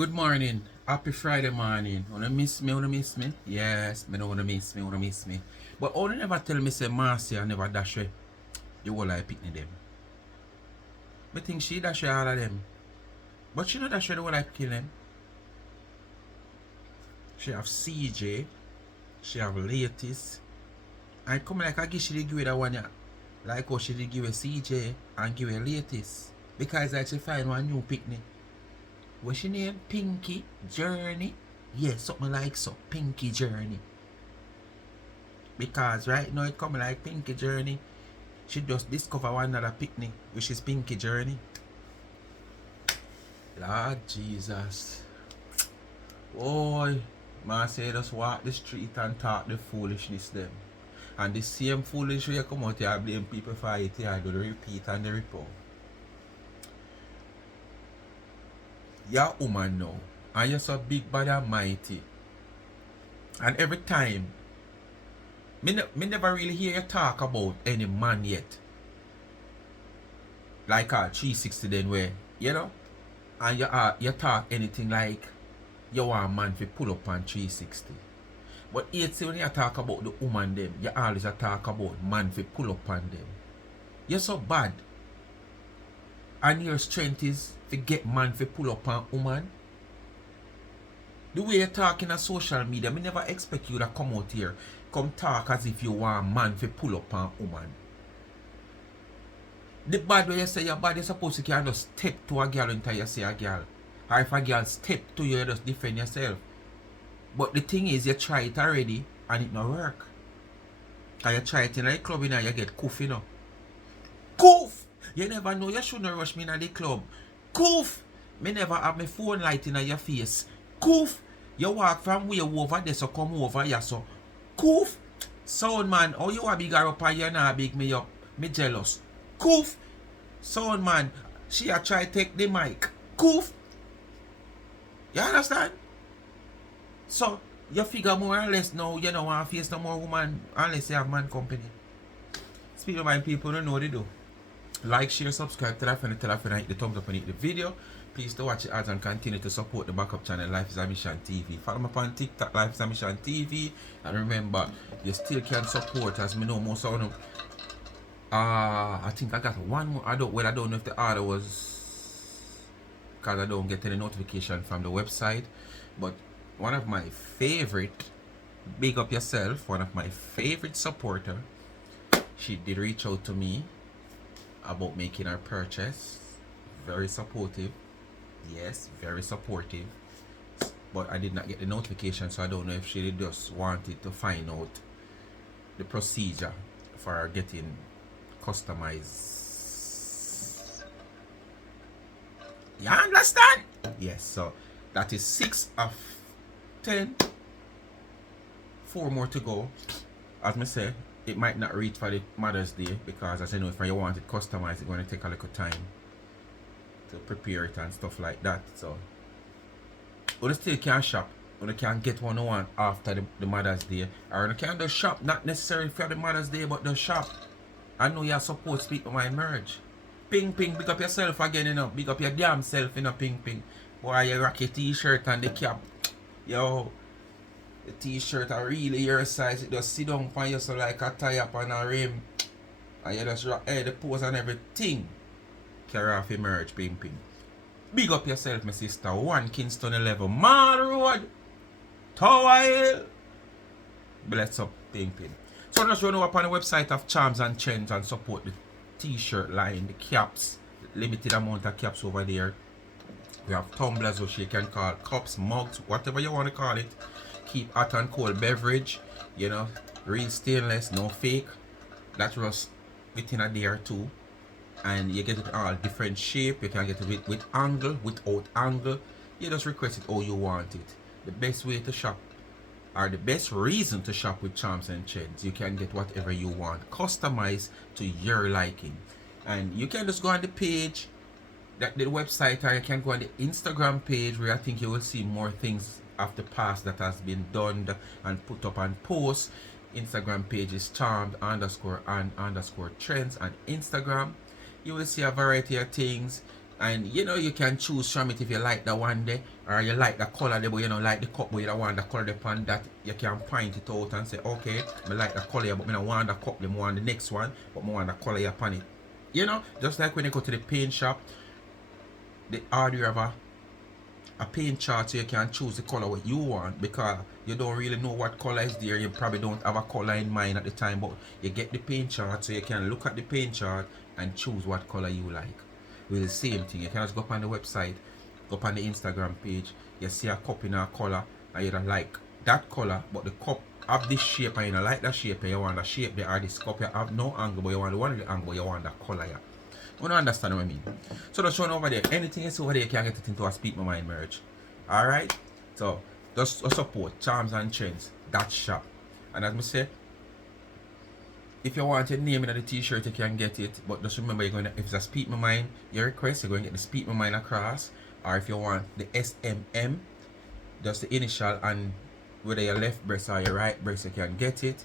Good morning. Happy Friday morning. Wanna miss me? Wanna miss me? Yes, me don't wanna miss me. Wanna miss me. But only never tell me say Marcia never dash way. You will I pick them. Me think she dash way all of them. But she not dash way the whole I kill them. She have CJ. She have latest. And come like I give she give that one ya. Like how she did give a CJ and give a latest. Because I should find one new picnic. What she name? Pinky Journey. Yeah, something like so. Pinky Journey. Because right now it coming like Pinky Journey. She just discover one another picnic, which is Pinky Journey. Lord Jesus. Boy, Marcia just walk the street and talk the foolishness them. And the same foolish way you come out here and blame people for it here, do the repeat and the report. You're a woman now, and you're so big bad and mighty. And every time, me never really hear you talk about any man yet. Like 360 then where, you know? And you talk anything like you want a man to pull up on 360. But it's when you talk about the woman them, you always talk about man to pull up on them. You're so bad. And your strength is to get man to pull up on woman. The way you talk in a social media, me never expect you to come out here, come talk as if you want a man to pull up on woman. The bad way you say you're bad, you're supposed to can just step to a girl until you say a girl. Or if a girl step to you, you just defend yourself. But the thing is, you try it already and it not work. And you try it in a club and you get coof, you know. Coof! You never know, you shouldn't rush me in the club. Coof! Me never have my phone light in your face. Coof! You walk from way over there, so come over here, so. Coof! Sound man, how you a bigger up and you not big me up? Me jealous. Coof! Sound man, she a try take the mic. Coof! You understand? So, you figure more or less now, you don't want to face no more woman unless you have man company. Speaking of my people, don't know what they do. Like, share, subscribe, tell a friend, hit the thumbs up and hit the video. Please to watch the ads and continue to support the backup channel Life is a Mission TV. Follow me on TikTok, Life is a Mission TV. And remember, you still can support as me know most of them. I think I got one more. I don't know if the order was because I don't get any notification from the website. But one of my favorite, big up yourself, one of my favorite supporter, she did reach out to me about making her purchase. Very supportive. Yes, very supportive. But I did not get the notification, so I don't know if she just wanted to find out the procedure for getting customized. You understand? Yes, so that is 6 of 10. 4 more to go. As I say, it might not reach for the Mother's Day because, as you know, if you want it customized, it's going to take a little time to prepare it and stuff like that. So, you still can shop. You can get one you want after the Mother's Day. Or you can just shop, not necessarily for the Mother's Day, but just shop. I know you're supposed to speak to my merge. Ping ping, big up yourself again, you know. Big up your damn self, you know, ping ping. Boy, you rock your t-shirt and the cap. Yo, the t-shirt are really your size. It just sit down on you so like a tie up on a rim. And you just rock the pose and everything. Carry off your merge, ping ping. Big up yourself, my sister. 1 Kingston 11 Mall Road, Tower Hill. Bless up, ping ping. So just run over upon the website of Charms and Trends and support the t-shirt line, the caps, limited amount of caps over there. We have tumblers, which you can call cups, mugs, whatever you want to call it. Keep hot and cold beverage, you know, real stainless, no fake. That rust within a day or two. And you get it all different shape. You can get it with angle, without angle. You just request it how you want it. The best way to shop, or the best reason to shop with Charms and Trends, you can get whatever you want, customized to your liking. And you can just go on the page, the website, or you can go on the Instagram page where I think you will see more things of the past that has been done and put up and post. Instagram page is charmed_and_trends on Instagram. You will see a variety of things. And you know, you can choose from it if you like the one there, or you like the color there, but you don't like the cup, but you don't want the color upon that. You can point it out and say, okay, I like the color, but I don't want the cup, I want the next one, but I want the color upon it. You know, just like when you go to the paint shop, the order of a paint chart, so you can choose the color what you want, because you don't really know what color is there. You probably don't have a color in mind at the time, but you get the paint chart, so you can look at the paint chart and choose what color you like. With the same thing, you can just go up on the website, go up on the Instagram page, you see a cup in a color, and you don't like that color, but the cup have this shape and you don't like that shape, and you want the shape there, or this cup you have no angle, but you want the one with the angle, you want the color. Yeah. You don't understand what I mean? So just showing over there, anything else over there, you can get it into a Speak My Mind merch. Alright? So just support Charms and Trends, that shop. And as I say, if you want your name in the t-shirt, you can get it. But just remember, you're going to, if it's a Speak My Mind, your request, you're going to get the Speak My Mind across. Or if you want the SMM, just the initial, and whether your left breast or your right breast, you can get it.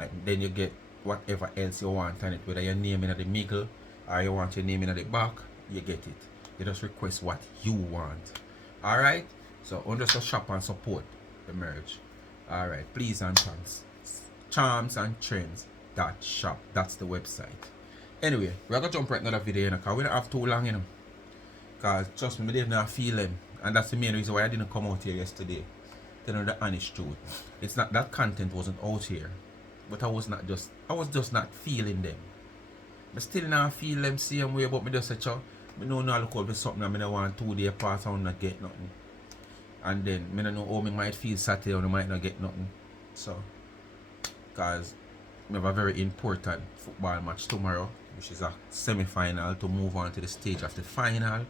And then you get whatever else you want on it, whether your name in the middle or you want your name in the back, you get it. You just request what you want. Alright? So just shop and support the merch. Alright, please and thanks. Charms and Trends .shop. That's the website. Anyway, we're gonna jump right into another video, you know, because we don't have too long, you know. Because trust me, I didn't have feeling. And that's the main reason why I didn't come out here yesterday. To know the honest truth. It's not that content wasn't out here. But I was just not feeling them. I still not feel them same way, but I just say, I know now look out for something and I don't want 2 days pass and not get nothing. And then I don't know how I might feel Saturday and I might not get nothing. So, because we have a very important football match tomorrow, which is a semi-final to move on to the stage of the final.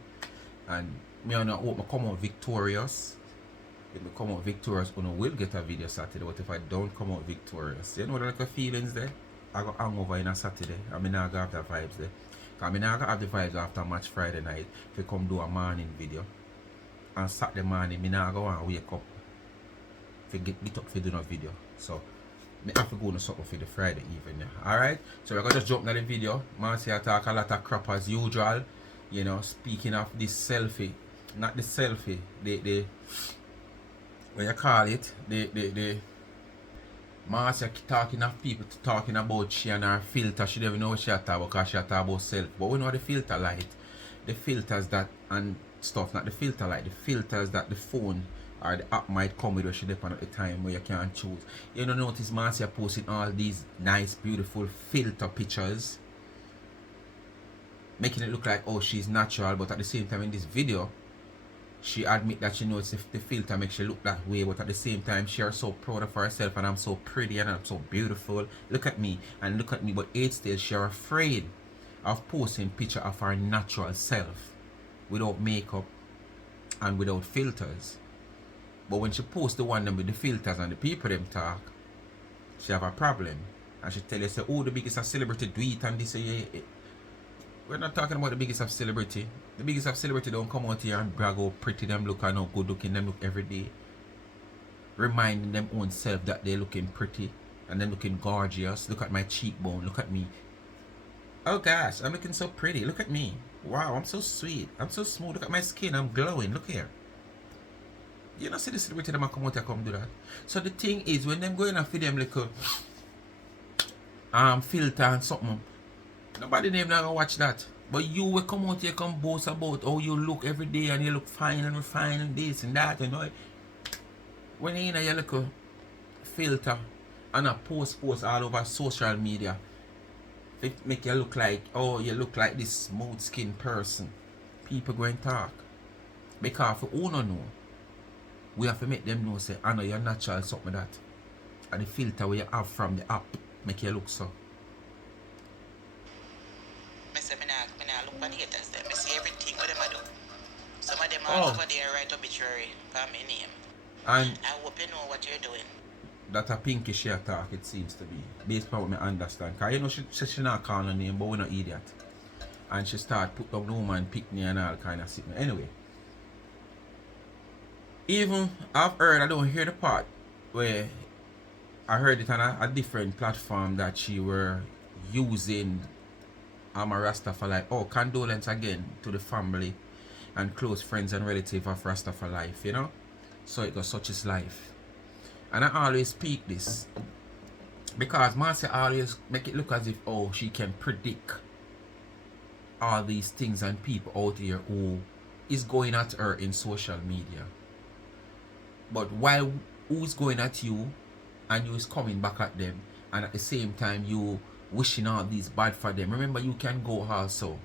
And I hope I come out victorious. If I come out victorious, I will get a video Saturday. But if I don't come out victorious, you know the feelings there? I got hangover in a Saturday. I mean, I got the vibes there. Because I mean, I got the vibes after match Friday night. If we come do a morning video. And Saturday morning, I go and wake up. If you get up for do no video. So, I have to go to something for the Friday evening. Yeah. Alright? So, we're going to just jump into the video. Marcia talk a lot of crap as usual. You know, speaking of this selfie. Not the selfie. The what you call it? The Marcia talking of people talking about she and her filter. She don't even know what she talk about because she talk about self. But we know the filter light. The filters that and stuff, not the filter light, the filters that the phone or the app might come with where she depend at the time where you can't choose. You don't notice Marcia posting all these nice, beautiful filter pictures. Making it look like, oh, she's natural, but at the same time in this video, she admit that she knows if the filter makes she look that way, but at the same time she is so proud of herself and I'm so pretty and I'm so beautiful. Look at me and look at me, but it's still she are afraid of posting picture of her natural self without makeup and without filters. But when she posts the one them with the filters and the people them talk, she have a problem. And she tell you, say, oh, the biggest of celebrity do it and this. We're not talking about the biggest of celebrity. The biggest of celebrity don't come out here and brag how pretty them look and how good looking them look every day. Reminding them own self that they're looking pretty and then looking gorgeous. Look at my cheekbone, look at me. Oh gosh, I'm looking so pretty. Look at me. Wow, I'm so sweet. I'm so smooth. Look at my skin, I'm glowing. Look here. You know, see the celebrity them come out here come do that. So the thing is, when them going and feed them little filter and something, nobody even gonna watch that. But you will come out here come boast about how you look every day and you look fine and refined and this and that, you know. When you know your little filter and a post all over social media, it make you look like, oh, you look like this smooth skin person. People go and talk. Because for who don't know, we have to make them know, say, I know you're natural, something like that. And the filter where you have from the app make you look so. I say, I look for the haters there. I see everything what them I do. Some of them are over there write obituary for my name. And I hope you know what you're doing. That a pinky she attack, it seems to be. Based on what I understand. Because you know she not call her name, but we're not idiot. And she start put down the woman, pick me and all kind of shit. Anyway. Even I've heard, I don't hear the part where I heard it on a different platform that she were using a Rasta for like, oh, condolence again to the family and close friends and relatives of Rastafari life, you know. So it goes such is life. And I always speak this because Marcia always make it look as if, oh, she can predict all these things and people out here who is going at her in social media. But while who's going at you and you is coming back at them, and at the same time you wishing all these bad for them, remember you can go also.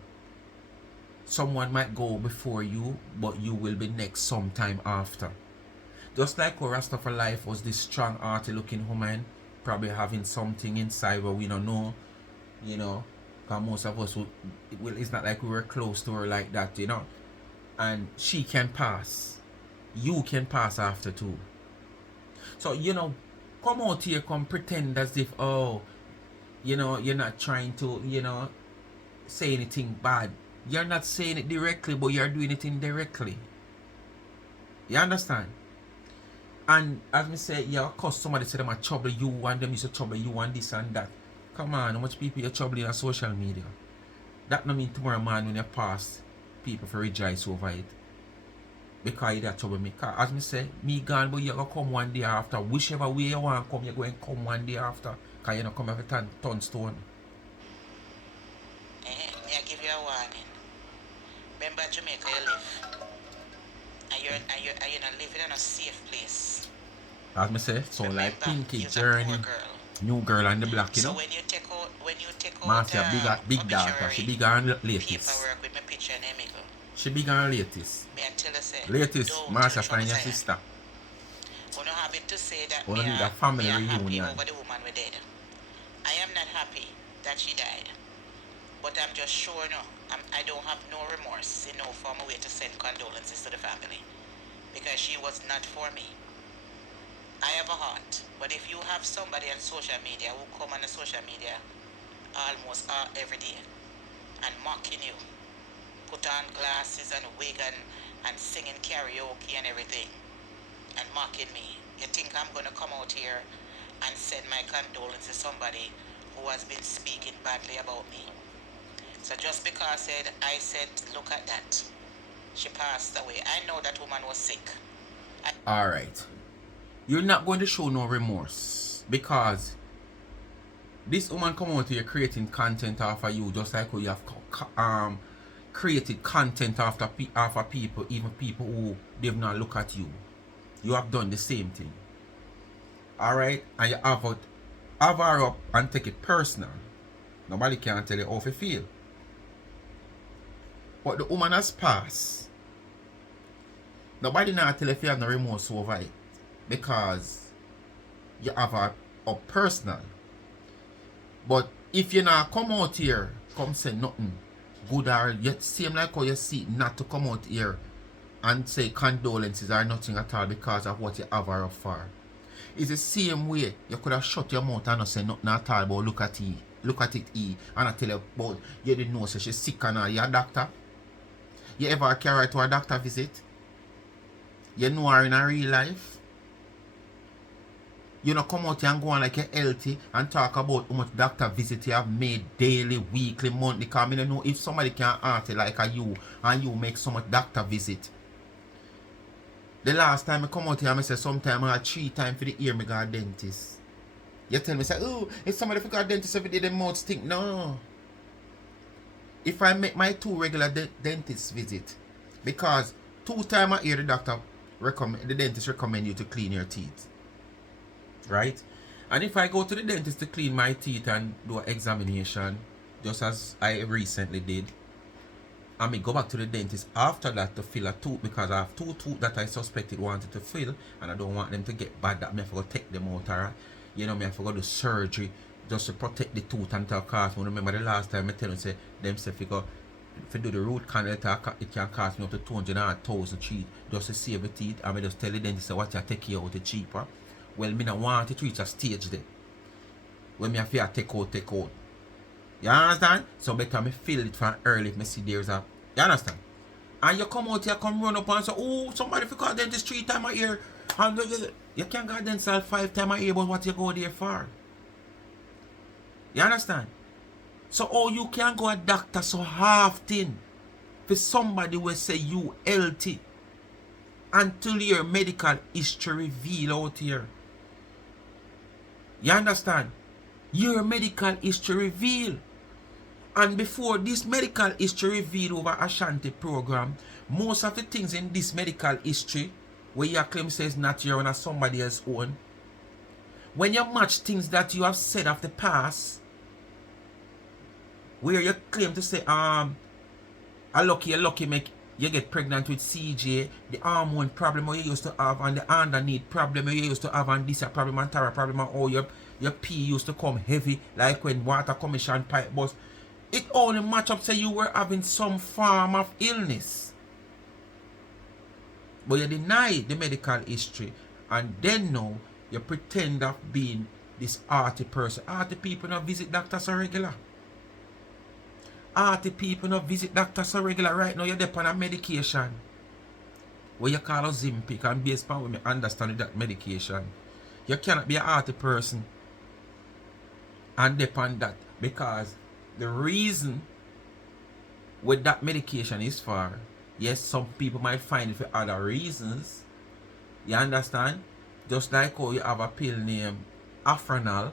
Someone might go before you, but you will be next sometime after. Just like how Rastafari life was this strong, arty looking woman, probably having something inside where we don't know, you know, because most of us, well, it's not like we were close to her like that, you know. And she can pass. You can pass after too. So, you know, come out here, come pretend as if, oh, you know, you're not trying to, you know, say anything bad. You're not saying it directly, but you're doing it indirectly. You understand? And as me say, yeah, of course somebody say them are trouble you and them used to trouble you and this and that. Come on, how much people you're troubling on social media? That no mean tomorrow man when you pass, people for rejoice over it. Because you that trouble me. Cause as me say, me gone, but you're gonna come one day after. Whichever way you want to come, you're going to come one day after. Cause you're not come every ton stone. May I give you a warning? Remember Jamaica you live. And you're not living in a safe place. As me say, so remember, like Pinky, a Journey, poor girl. New Girl and the Black, you know. So when you take out Marcia, big daughter, she big on latest. paperwork with my picture and email. She big on latest. Me I tell her say, latest, Marcia find your sister. We don't have it to say that we me need a family happy reunion. over the woman we dead. I am not happy that she died. But I'm just sure no, I don't have no remorse in no form of way to send condolences to the family. Because she was not for me. I have a heart. But if you have somebody on social media who come on the social media almost every day and mocking you, put on glasses and wig and singing karaoke and everything and mocking me, you think I'm going to come out here and send my condolences to somebody who has been speaking badly about me? So just because I said, look at that, she passed away. I know that woman was sick. Alright. You're not going to show no remorse because this woman come out here creating content after you, just like how you have created content after people, even people who they've not look at you. You have done the same thing. Alright? And you have her up and take it personal. Nobody can tell you how to feel. But the woman has passed. Nobody now tell you if you have no remorse over it. Because you have her up personal. But if you not come out here, come say nothing good or yet same like how you see not to come out here and say condolences or nothing at all because of what you have her up for. It's the same way you could have shut your mouth and not say nothing at all about look at it and I tell you about you didn't know so she's sick and all. You're a doctor. You ever carry her to a doctor visit? You know her in a real life? You know come out here and go on like you're healthy and talk about how much doctor visit you have made daily, weekly, monthly. Because I don't know if somebody can answer like you and you make so much doctor visit. The last time I come out here I say sometime I had 3 times for the ear I got a dentist. You tell me say, oh, if somebody forgot a dentist every day the mouth stink. No. If I make my 2 regular dentist visit, because 2 times a year the dentist recommend you to clean your teeth. Right? And if I go to the dentist to clean my teeth and do an examination, just as I recently did, I may go back to the dentist after that to fill a tooth because I have 2 tooth that I suspected wanted to fill and I don't want them to get bad that I have to go take them out or you know, I have to go do surgery just to protect the tooth until cost me. Remember the last time I tell you say them say if you do the root canal it can cost me up to 200,000 cheap just to save the teeth. I may just tell the dentist say what you take care out the cheaper. Well, me not want it to reach a stage there when me have to take out. You understand? So better me feel it from early if me see there's a. You understand? And you come out here, come run up and say, oh, somebody forgot dentist 3 times a year. And you can't go dentist 5 times a year, but what you go there for? You understand? So, oh, you can't go a doctor so often. for somebody will say you healthy until your medical history reveal out here. You understand? Your medical history reveal. And before this medical history reveal over Ashanti program, most of the things in this medical history where you claim says not your own or somebody else's own, when you match things that you have said of the past, where you claim to say, you're lucky make you get pregnant with CJ, the hormone problem you used to have, and the underneath problem you used to have, and this a problem and that problem, and all your pee used to come heavy, like when water commission pipe bust. It only match up say you were having some form of illness. But you deny the medical history, and then now you pretend of being this arty person. Arty people not visit doctors so regular. Arty people not visit doctors so regular. Right now you're there on a medication what you call a Ozempic, and based on what I understand that medication, you cannot be an arty person and depend that, because the reason what that medication is for, yes, some people might find it for other reasons. You understand? Just like how you have a pill named Afranal,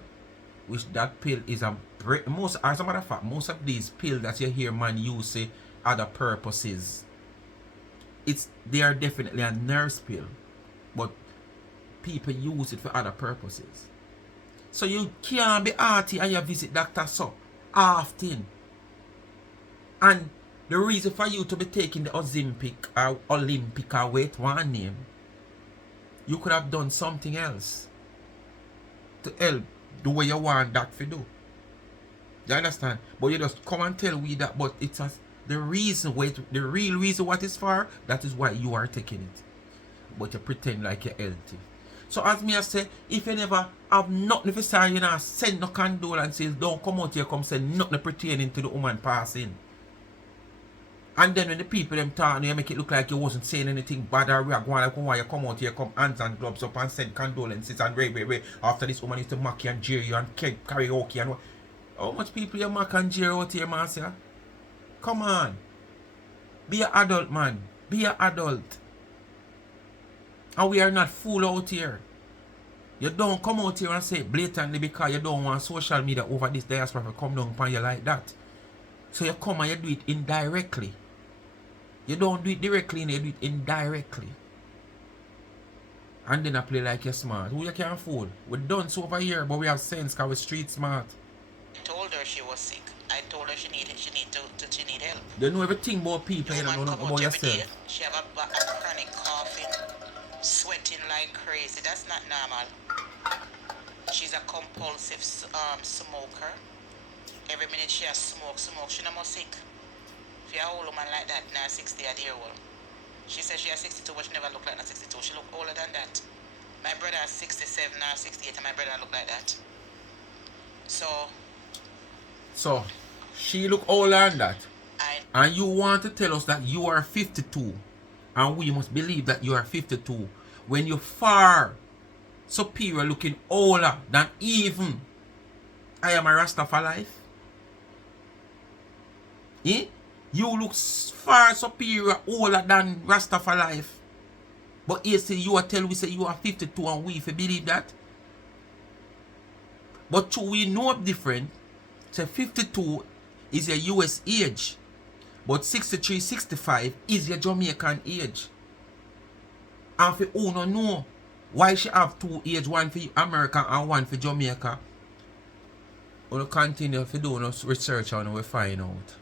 which that pill is a most, as a matter of fact, most of these pills that you hear man use say other purposes, they are definitely a nurse pill, but people use it for other purposes. So you can't be arty and you visit doctor so often. And the reason for you to be taking the Ozempic or Olympic or wait one name, you could have done something else to help do what you want that to do. You understand? But you just come and tell we that, but it's the reason, the real reason what it's for, that is why you are taking it. But you pretend like you're healthy. So as me I say, if you never have nothing to say, you know, send no condolences, don't come out here come say nothing pertaining to the woman passing. And then when the people them talk, you make it look like you wasn't saying anything bad or going like why you come out here, come hands and gloves up and send condolences and way after this woman used to mock you and jeer you and karaoke and what. How much people you mock and jeer out here, Marcia? Come on. Be an adult, man. Be an adult. And we are not fool out here. You don't come out here and say it blatantly because you don't want social media over this diaspora to come down upon you like that. So you come and you do it indirectly. You don't do it directly, you do it indirectly. And then I play like you're smart. Who you can't fool? We're done so over here, but we have sense because we're street smart. I told her she was sick. I told her she need help. You know everything about people, you don't know about yourself. She have a chronic coughing, sweating like crazy. That's not normal. She's a compulsive smoker. Every minute she has smoke. She not more sick. If you're a old woman like that, now 60 a year old. She says she has 62, but she never look like that 62. She look older than that. My brother is 67, now 68, and my brother look like that. So she look older than that. And you want to tell us that you are 52, and we must believe that you are 52 when you're far superior looking older than even I am a Rasta for life. Eh? You look far superior older than Rasta for life. But you say you are tell we say you are 52 and we if you believe that. But we know different. Say 52 is your US age. But 63, 65 is your Jamaican age. And for who don't know why she have two age, one for America and one for Jamaica, we'll continue to do no research and we'll find out.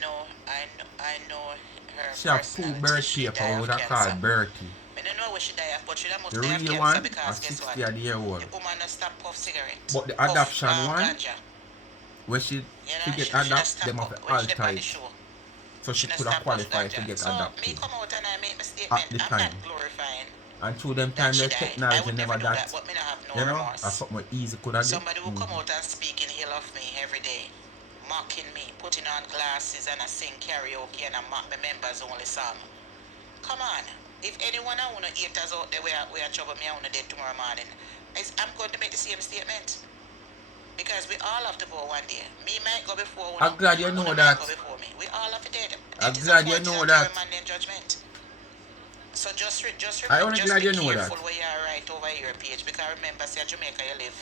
No, I know her. She have two birth paper what I call Bertie. I don't know where she died, but she must the die of real cancer one because guess what? 60 year old. The woman not stop puff cigarette. But the adoption one, ganja. where she get adopted, them have alter it. So she could have qualified to get adopted. Me come out and I make my statement. At the I'm time. not glorifying. And through them time the technology never do that. but me not have no You know, remorse. that's something easy could have done. Somebody will come out and speak in ill of me every day, mocking me, putting on glasses and I sing karaoke and I mock my members only song. Come on. If anyone I want to haters out there we are trouble me I want to dead tomorrow morning, I'm going to make the same statement. Because we all have to go one day. Me might go before Uno. I'm glad you know Uno that. might go before me. We all have to dead. I'm It is glad you appointed know unto that. every man in judgment. So just I remember, only just glad be you know that. careful where you are right over your page. Because remember, say Jamaica you live.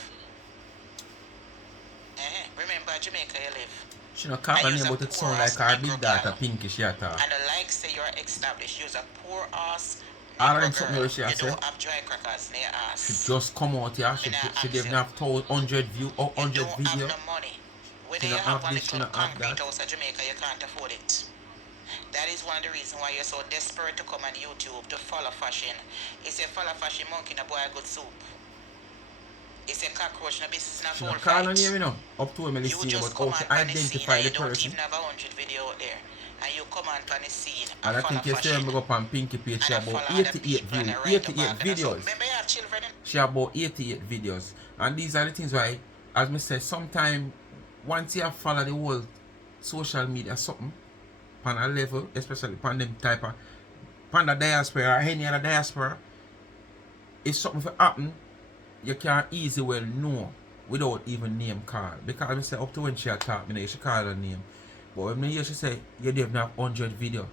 Remember Jamaica you live. She not call And her you's name, a but it poor sound like ass her Negro big daughter girl. Pinky she attack. And the like say you're established. You's a poor ass All of Negro them something girl. she You say. don't have dry crackers near your She ass. just come out here. Me not She ask gave you. enough 100 view or You 100 don't have video. no money. Whether She you not have have a this, she little not have concrete that. house in Jamaica, you can't afford it. That is one of the reasons why you're so desperate to come on YouTube to follow fashion. It's a follow fashion monkey in a boy good soup. It's a cockroach in a business in a She full not call her fight. name, you know. Up to him, You see just about come how she on the scene identify and the you don't person. even have 100 video out there. And you come on the scene and And I follow think yesterday fashion. when I go up on Pinky page, she And I about follow other 88 people and views, I write the 88 back and so. videos. Remember you have children? She about 88 videos. And these are the things why, as I say, sometimes once you follow the whole social media something, on a level, especially upon them type of, upon the diaspora or any other diaspora, if something for happen, you can easily well know without even name call. Because I say up to when she attack me, she call her name. But when I hear she say, you don't have 100 video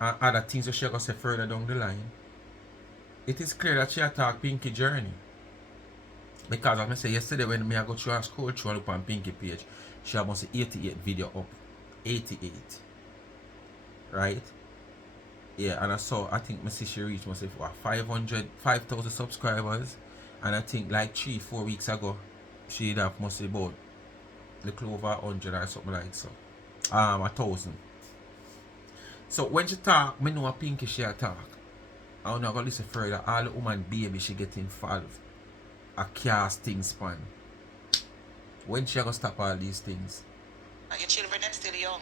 and other things that she going to say further down the line, it is clear that she attack Pinky journey. Because as I say yesterday when I go through her scroll through up on Pinky page, she almost 88 video up. 88. Right? Yeah, and I think my sister she reached myself what 5,000 subscribers. And I think like 3-4 weeks ago, she'd have must be about little over 100 or something like so. 1,000. So when she talk, me know a Pinky she talk. I'm not gonna listen further. All the woman baby she get involved. A casting span. When she gonna stop all these things? And your children them still young.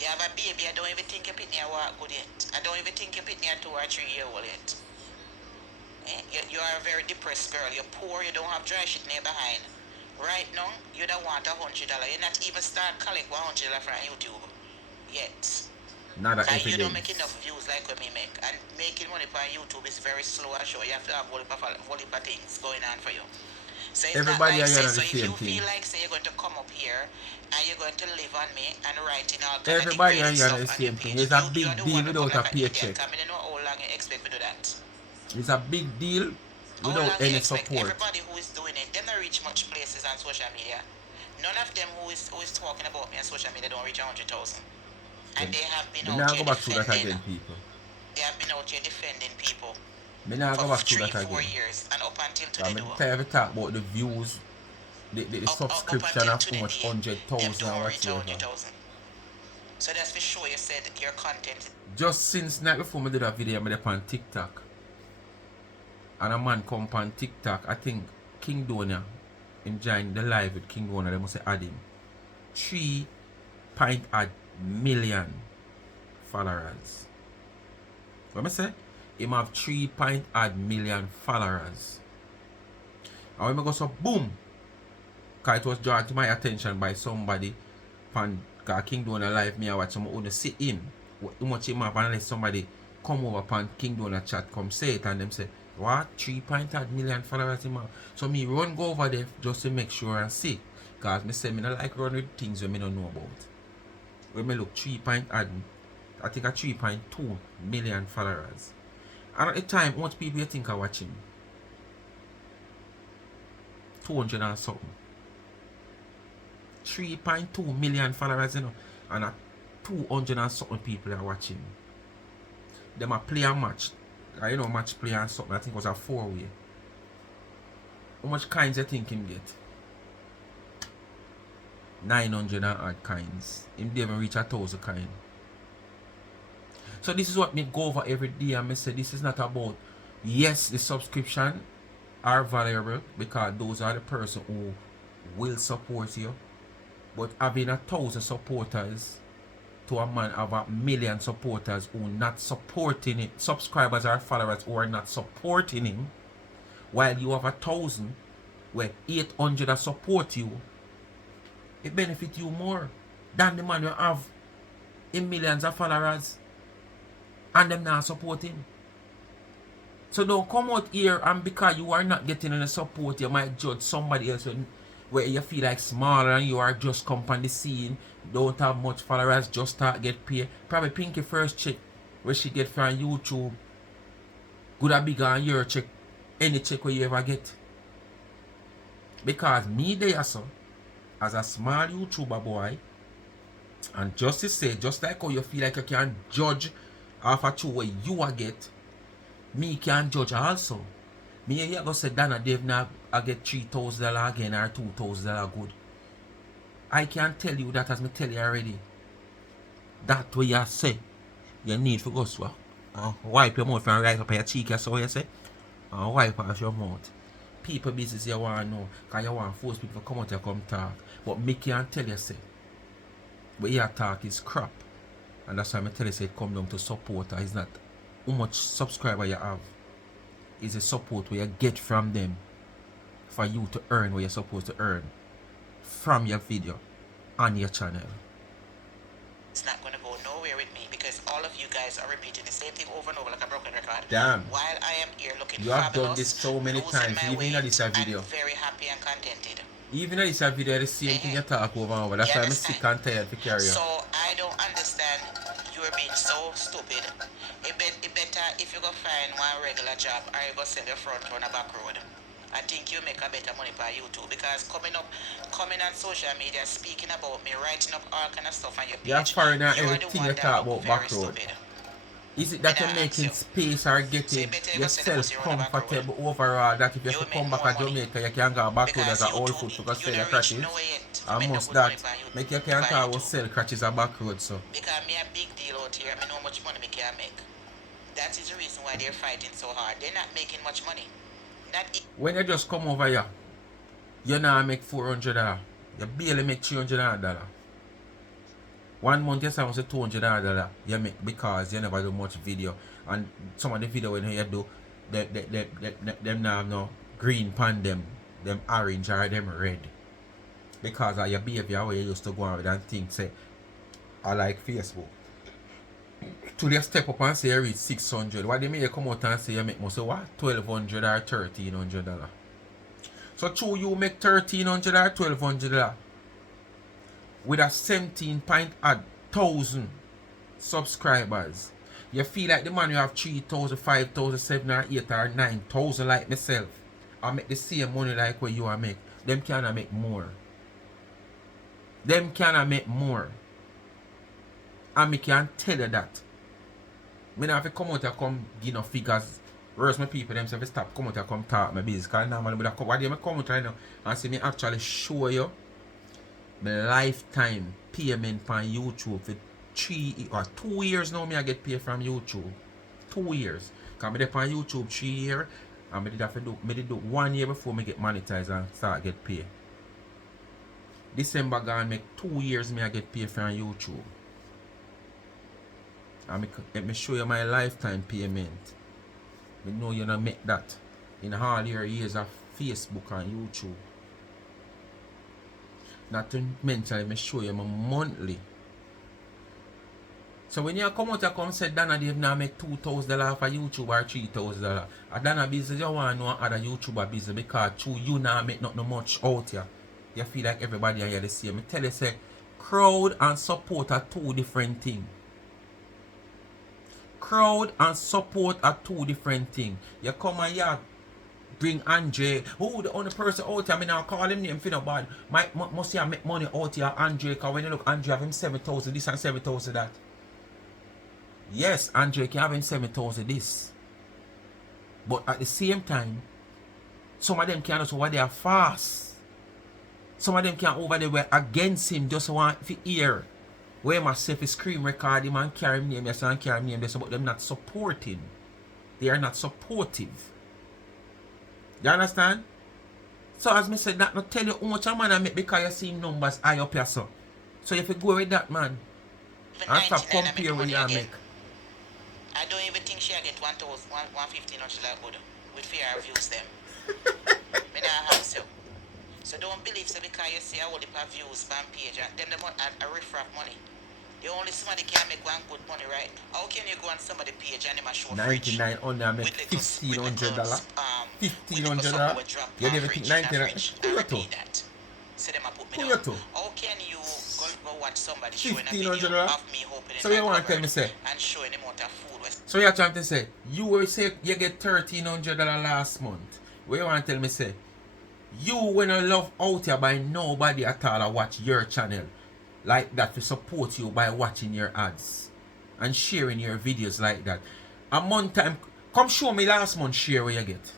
You have a baby, I don't even think your pitney walk good yet. I don't even think your pitney 2 or 3 years old yet. You are a very depressed girl. You're poor, you don't have dry shit near behind. Right now, you don't want $100. You're not even start collect $100 from YouTube yet. Not Because you don't evidence. make enough views like what me make. And making money on YouTube is very slow and sure. You have to have a whole heap of things going on for you. So it's Everybody not like are say, the so if same you thing. feel like say you're going to come up here and you're going to live on me and write in all kind Everybody of are degrading the stuff on your same thing. page, It's a you big are the deal one to come without a like an idiot. paycheck. I mean, you know how long you expect to do that. It's a big deal How without long you any expect support. everybody who is doing it, them not reach much places on social media. None of them who is talking about me on social media don't reach 100,000. And they have been Me out now here go back to that defending. again, people. They have been out here defending people Me now for go back to 3-4 that again. years and up until I'm today do. tired of talk about the views, the subscription until of today how much them 100,000 don't or reach whatever. 100,000. So that's for sure you said your content. Just since night before me did that video, I on TikTok. And a man come on TikTok, I think King Donia, him joined the live with King Donia, they must say add him 3.8 million followers. What I say? Him have 3.8 million followers. And when I go so boom, because it was drawn to my attention by somebody pan King Donia live me I watch someone who see him. How much him have unless somebody come over pan King Donia chat come say it and them say what 3.8 million followers him have. So me run go over there just to make sure and see. Cause me say me not like run with things we me don't know about. When me look 3.8 I think a 3.2 million followers. And at the time how much people you think are watching? 200 and something. 3.2 million followers, you know, and 200 and something people are watching. Them a play a match. You know, match play and something. I think it was a 4-way. How much kinds you think him get? 900 and odd kinds. Him didn't even reach 1,000 kind. So this is what me go over every day and me say this is not about, yes, the subscription are valuable because those are the person who will support you. But having 1,000 supporters to a man have 1,000,000 supporters who not supporting it, subscribers or followers who are not supporting him, while you have 1,000 where 800 support you, it benefit you more than the man who have in millions of followers and them not support him. So don't come out here and because you are not getting any support, you might judge somebody else where you feel like smaller and you are just come on the scene, don't have much followers, just start get paid. Probably Pinky first check where she get from YouTube. Good or bigger on your check. Any check where you ever get. Because me there so, as a small YouTuber boy, and just to say, just like how you feel like you can judge off a show where you are get, me can judge also. Me here go say Dana Dave now I get $3,000 again or $2,000 good. I can tell you that as me tell you already. That way you say you need for go swap. Wipe your mouth and right up your cheek, so you say. And wipe off your mouth. People business you want to know, because you want to force people to come out and come talk. But me can tell you say, what you talk is crap. And that's why I tell you say it come down to support. It's not how much subscriber you have. It's a support where you get from them for you to earn what you're supposed to earn from your video on your channel. It's not going to go nowhere with me because all of you guys are repeating the same thing over and over like a broken record. Damn. While I am here looking You have fabulous, done this so many times, even in this video. I'm very happy and contented. Even in this video, the same thing you talk over and over. That's why I'm sick and tired to carry on. So I don't understand you are being so stupid. It better if you go find one regular job or you go sell your front on a back road. I think you make a better money by YouTube because coming on social media, speaking about me, writing up all kind of stuff on your page. You're foreign on everything you talk about back road. Stupid. Is it that you're making space or getting yourself comfortable overall that if you have to come back to Jamaica, you can go back road as an old food to sell your crutches? And must that make you can talk about sell crutches on back road, so. Because me a big deal out here, I know how much money me can make. That is the reason why they're fighting so hard. They're not making much money. When you just come over here, you now make $400. You barely make $300. 1 month you say $200 you make because you never do much video. And some of the video when you do, them now have no green pan them orange or them red. Because of your behavior where you used to go on with and think say, I like Facebook. To they step up and say you reach 600. Why they make you come out and say you make more? So what? $1,200 or $1,300. So true you make $1,300 or $1,200 with a 17,000 subscribers. You feel like the man you have 3,000, 5,000, 7,000 or 8,000 or 9,000 like myself. I make the same money like what you are make. Them cannot make more. Them cannot make more. And me can tell you that. Me not have to come out and come give no figures. Whereas my people themselves stop come out and come talk my business. Because normally why do you come out right now and see me actually show you the lifetime payment on YouTube for 3 or 2 years now me I get paid from YouTube. 2 years. Because I did on YouTube 3 years and I did do 1 year before me get monetized and start get paid. December gone make 2 years me I get paid from YouTube. And let me show you my lifetime payment. I know you not make that in all your years of Facebook and YouTube. Not to mention, let me show you my monthly. So when you come out and come say Dana Dave now make $2,000 for YouTube or $3,000. A Dana business you want to know other YouTuber business because you now make not no much out here. You feel like everybody here the same. I tell you say crowd and support are two different things. Crowd and support are two different things. You come and you bring Andre. Who the only person out here? I mean, I'll call him name for no bad. Must you make money out here, Andre? Because when you look, Andre have him 7,000 this and 7,000 that. Yes, Andre can have him 7,000 this. But at the same time, some of them can also over there fast. Some of them can over there were against him just want to hear. Where myself is scream record him and carry him name, yes, and carry him name, yes, but them not supporting. They are not supportive. You understand? So as me said, that not tell you how much a man I make because you see numbers high up here, so. So if you go with that man, and stop compare what you make. I don't even think she get 1,150 good with fair views them. Me not have so. So don't believe so because you see a whole heap of views on page and them a riff raff money. The only somebody can make one good money, right? How can you go on somebody page and them a show fridge 99 on there make with little $1,500. with little something $1,500. we drop You on never think fridge in a 99. fridge? Who I you to? repeat that. So them a put me Who down. you to? How can you go watch somebody showing a video $1,500. of me opening So my you want to tell cupboard me say? and showing them out of food? So you're trying to say you will say you get $1,300 last month. What you want to tell me say? You when you love out here by nobody at all I watch your channel like that to support you by watching your ads and sharing your videos like that. A month time, come show me last month share where you get.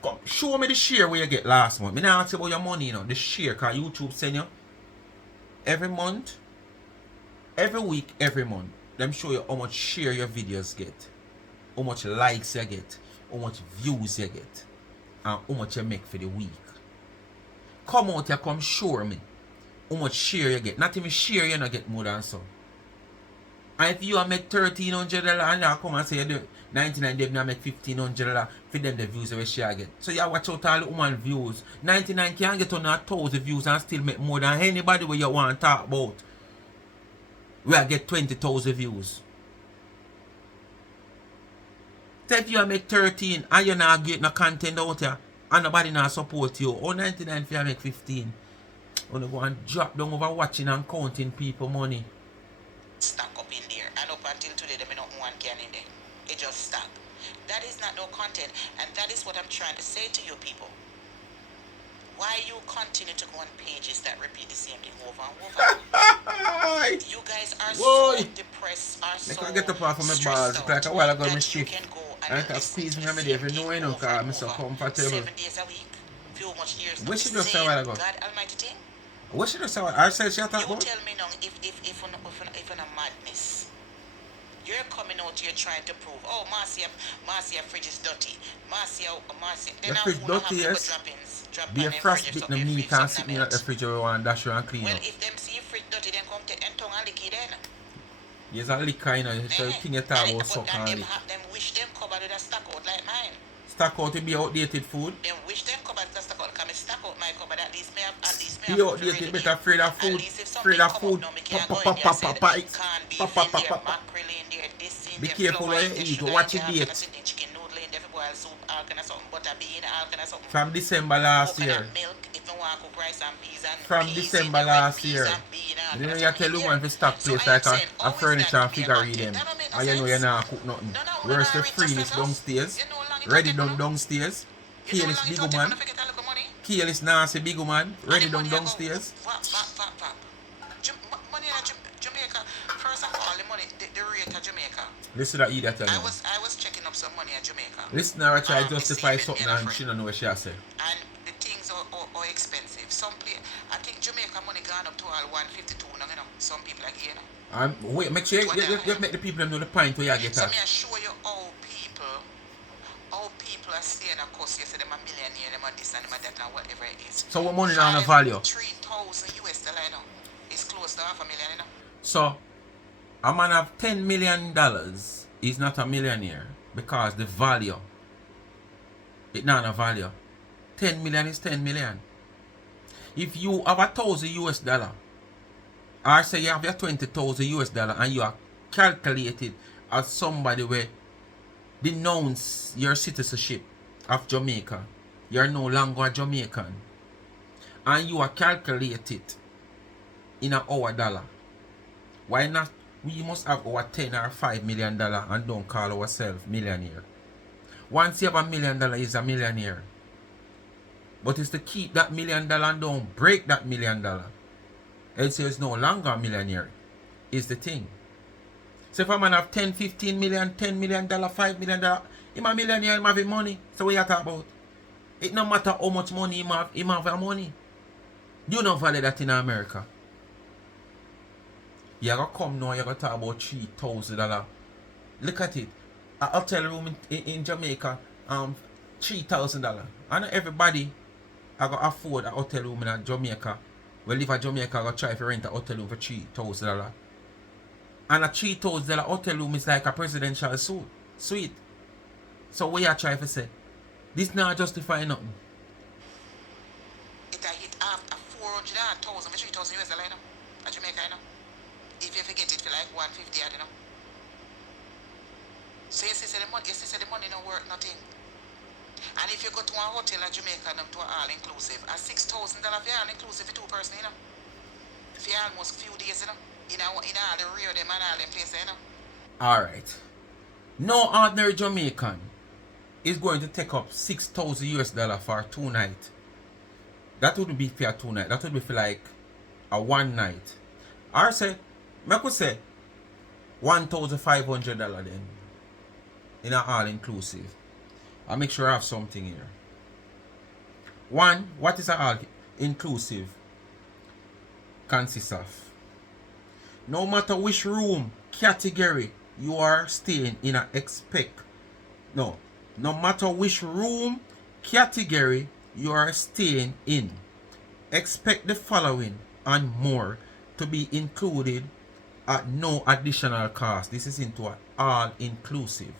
Come show me the share where you get last month. Me not ask you about your money, you know, the share, cause YouTube send you every month, every week, every month. Them show you how much share your videos get, how much likes you get, how much views you get, and how much you make for the week. Come out here, come show me how much share you get. Not even share you not get more than so. And if you make $1,300 and you come and say you do 99 they make $1,500 for them the views that share get. So you watch out all the woman views. 99 can get on 1,000 views and still make more than anybody where you want to talk about. We get 20,000 views. So if you make 13 and you not get no content out here and nobody not support you, or 99 if you make 15. You go and drop down over watching and counting people money. Stuck up in there, and up until today there may not one can in there. It just stuck. That is not no content, and that is what I'm trying to say to you people. Why you continue to go on pages that repeat the same thing over and over? You guys are so depressed, are so I get up off of my balls. It's like a while ago, my shift. And I can squeeze me every day. If you know, you know, because I'm so comfortable. 7 days a week, few much years. What she just say a while ago? God Almighty thing. What she just say? I said she talk You about? tell me now if on a madness. You're coming out here trying to prove, oh, Marcia fridge is dirty. Marcia. The fridge dirty, yes. Be a frostbite no meat and sit me at the fridge where you want to dash around and clean well, up. if them see fridge dirty, then come take them tongue and lick it then. Yes, a liquor, you know. So you think you talk about suck and lick. Them wish them covered with a stack out like mine. Stack out to be outdated food. Them wish them covered with a stack out. Come and stack out my cupboard. At least me have be outdated, better afraid of food. Afraid of food. Be careful what you eat. Watch your dates. From December last year. From December last year. Then you tell woman to stock place like a furniture and figure them. And you know you're not cook nothing. Where's the freeness downstairs? Ready downstairs. Kale is big woman. Kale is nasty big woman. Ready downstairs. Money in Jamaica. First of all, the money, the rate of Jamaica. Listen to that idiot. I was checking up some money in Jamaica. Listen to her try to justify something and she don't know what she has said. And the things are expensive. Some place, I think Jamaica money gone up to all 152 now, you know. Some people are here now. Wait, make sure you make the people know the point where you get so at. So me show you how people are staying at cost. You say them a millionaire, them a this and them a that and whatever it is. So what money now no value? 3,000 US dollar, you know. It's close to $500,000, you know. So a man have $10 million is not a millionaire because the value. It not a value. 10 million is 10 million. If you have $1,000 or say you have your $20,000 and you are calculated as somebody where denounce your citizenship of Jamaica, you're no longer a Jamaican, and you are calculated in our dollar. Why not? We must have our 10 or $5 million and don't call ourselves millionaire. Once you have $1 million, is a millionaire. But it's to keep that $1 million and don't break that $1 million. Else it's no longer a millionaire. Is the thing. So if a man have 10, 15 million, $10 million, $5 million, he's a millionaire, he have money. So what you talk about? It no matter how much money he have money. Do you not value that in America? You're going to come now, you're going to talk about $3,000. Look at it. A hotel room in Jamaica, $3,000. And everybody I going to afford a hotel room in Jamaica. Well, if a Jamaica I going to try to rent a hotel room for $3,000. And a $3,000 hotel room is like a presidential suite. So what you try to say? This not justify nothing. It hit after 400,000, $3,000 US dollar, you know, at Jamaica, you know. If you forget 150, you know. So you see, the money no work nothing. And if you go to a hotel in Jamaica, to an all-inclusive, a $6,000 for all-inclusive for 2 person, you know. For almost few days, you know. In all the Rio, them and all them places, you know. Alright. No ordinary Jamaican is going to take up $6,000 for 2 nights. That wouldn't be for a 2 night. That would be for like a 1 night. Or say, I could say $1,500 then. In an all-inclusive. I'll make sure I have something here. One, what is an all-inclusive consists of? No matter which room category you are staying in, no matter which room category you are staying in, expect the following and more to be included at no additional cost. This is into an all-inclusive.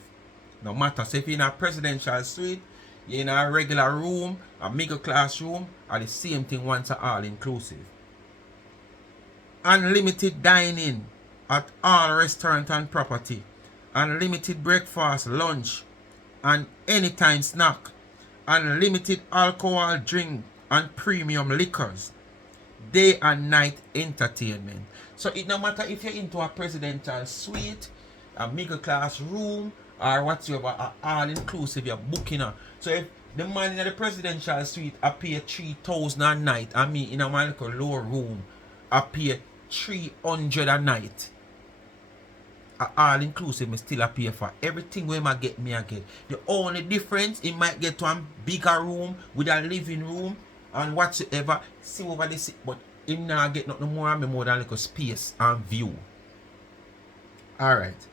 No matter, so if you're in a presidential suite, you're in a regular room, a middle class room, or the same thing once an all-inclusive. Unlimited dining at all restaurant and property. Unlimited breakfast, lunch, and anytime snack. Unlimited alcohol drink and premium liquors. Day and night entertainment. So it no matter if you're into a presidential suite, a middle class room, or whatsoever, all-inclusive you're booking on. So if the man in the presidential suite I pay $3,000 a night, and me in a my little lower room I pay $300 a night, all-inclusive me still I pay for everything where I get me I get. The only difference, it might get to a bigger room with a living room and whatsoever, see over this, but him not get nothing more than a little space and view. Alright,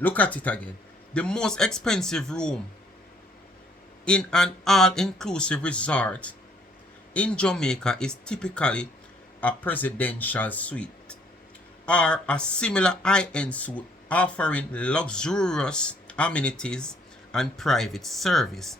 look at it again. The most expensive room in an all-inclusive resort in Jamaica is typically a presidential suite or a similar high-end suite offering luxurious amenities and private service.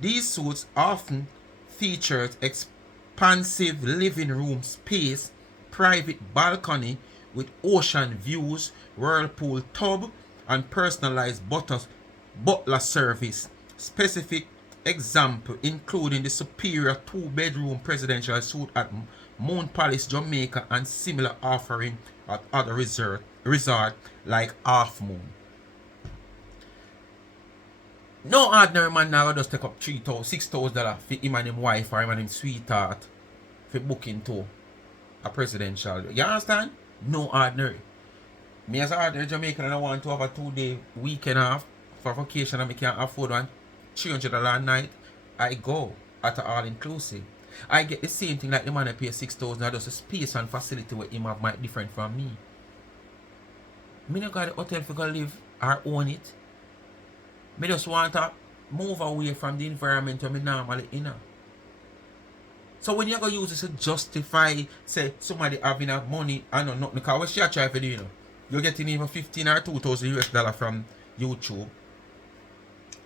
These suites often feature expansive living room space, private balcony with ocean views, whirlpool tub, and personalized butler service. Specific example including the superior 2-bedroom presidential suite at Moon Palace, Jamaica, and similar offering at other resort like Half Moon. No ordinary man now just take up $6,000 for him and his wife or him and his sweetheart for booking to a presidential. You understand? No ordinary. Me as an ordinary Jamaican and I want to have a 2-day weekend off for vacation and I can afford one $300 a night, I go at an all-inclusive. I get the same thing like the man I pay $6,000, just a space and facility where him have might different from me. Me not got the hotel for go live or own it. Me just want to move away from the environment where me normally in. So when you go use this to justify, say somebody having a money, I know nothing, because what she try for do, you know? You're getting even 15 or 2,000 US dollar from YouTube.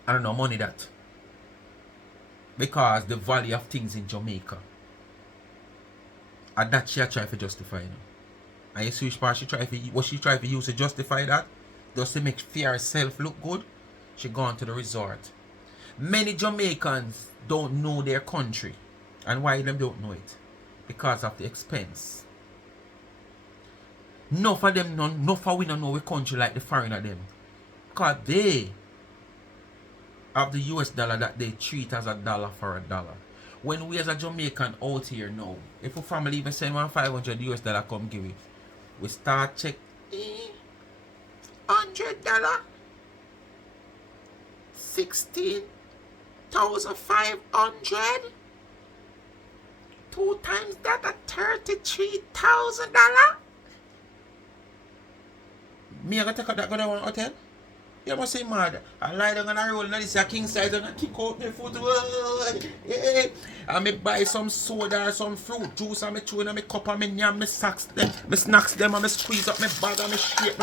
I don't know money that. Because the value of things in Jamaica. And that she try to justify, you know. And you see which part she try to, what she try to use to justify that? Just to make herself look good. She gone to the resort. Many Jamaicans don't know their country. And why them don't know it? Because of the expense. Enough of them, enough of we don't know a country like the foreigner them. Because they have the US dollar that they treat as a dollar for a dollar. When we as a Jamaican out here now, if a family even send one $500 US come give it, we start check $100, 16,500. 2 times that at $33,000. Me I gonna take out that go to one hotel? You must say mad. I lie down on a roll and this is a king size and I kick out my foot. Yeah. And me buy some soda or some fruit juice and me chew in my cup and me yam me snacks them. Me snacks them and me squeeze up my bag and me shake.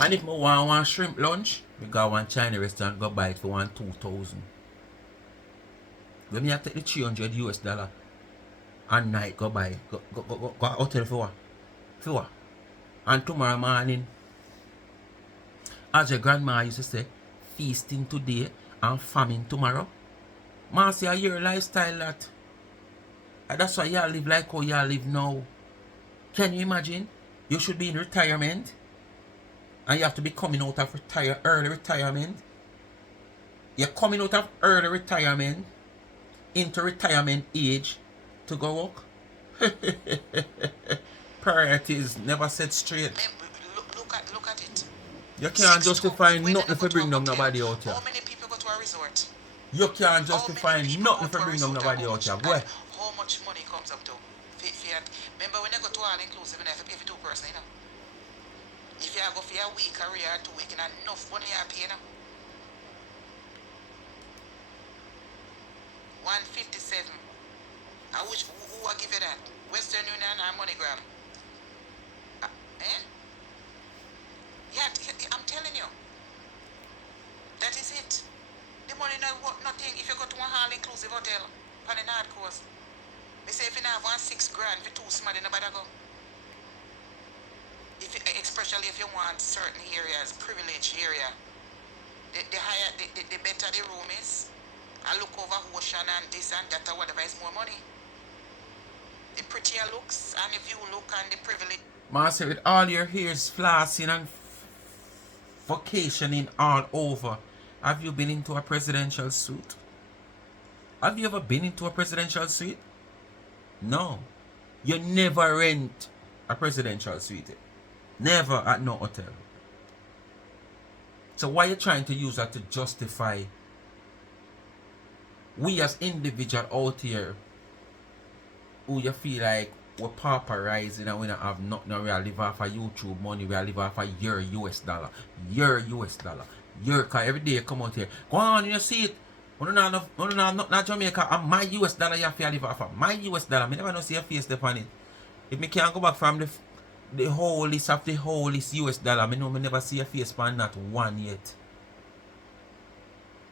And if me want one shrimp lunch, me go one China restaurant go buy it for $2,000. When me have take the $300 US. and night go by. Go hotel for what? For what? And tomorrow morning, as your grandma used to say, feasting today and famine tomorrow. Marcia, your lifestyle that. And that's why y'all live like how y'all live now. Can you imagine? You should be in retirement. And you have to be coming out of early retirement. You're coming out of early retirement into retirement age to go work. Priorities never set straight. Look at it. You can't 6-2. justify When nothing you go for to a bring down hotel, nobody out here. how many people go to a resort? You can't How many justify people go nothing to for a bring down resort nobody out here. Boy, how much money comes up to? Remember when you go to all inclusive and you have to pay for 2 person, you know? If you go for a week or 2 weeks, and enough money you pay, you know? 157. I wish who will give you that? Western Union or MoneyGram? Eh? Yeah, I'm telling you. That is it. The money not worth nothing if you go to one all-inclusive hotel on the North Coast. They say if you have 6 grand for 2 somebody, nobody go. Especially if you want certain areas, privileged area, the higher, the better the room is. I look over ocean and this and that or whatever is more money. The prettier looks and the view look and the privilege. Marcia, with all your hairs flossing and vacationing all over, have you been into a presidential suite? Have you ever been into a presidential suite? No. You never rent a presidential suite. Never at no hotel. So why are you trying to use that to justify we as individual out here who you feel like we're pauperizing and we don't have nothing, we live off of YouTube money, we live off of your US dollar. Your US dollar. Cause every day you come out here, go on, you see it. We don't have nothing Jamaica and my US dollar you have to live off of. My US dollar, I never know see your face upon it. If me can't go back from the holiest of the holiest US dollar, I know me never see your face upon not one yet.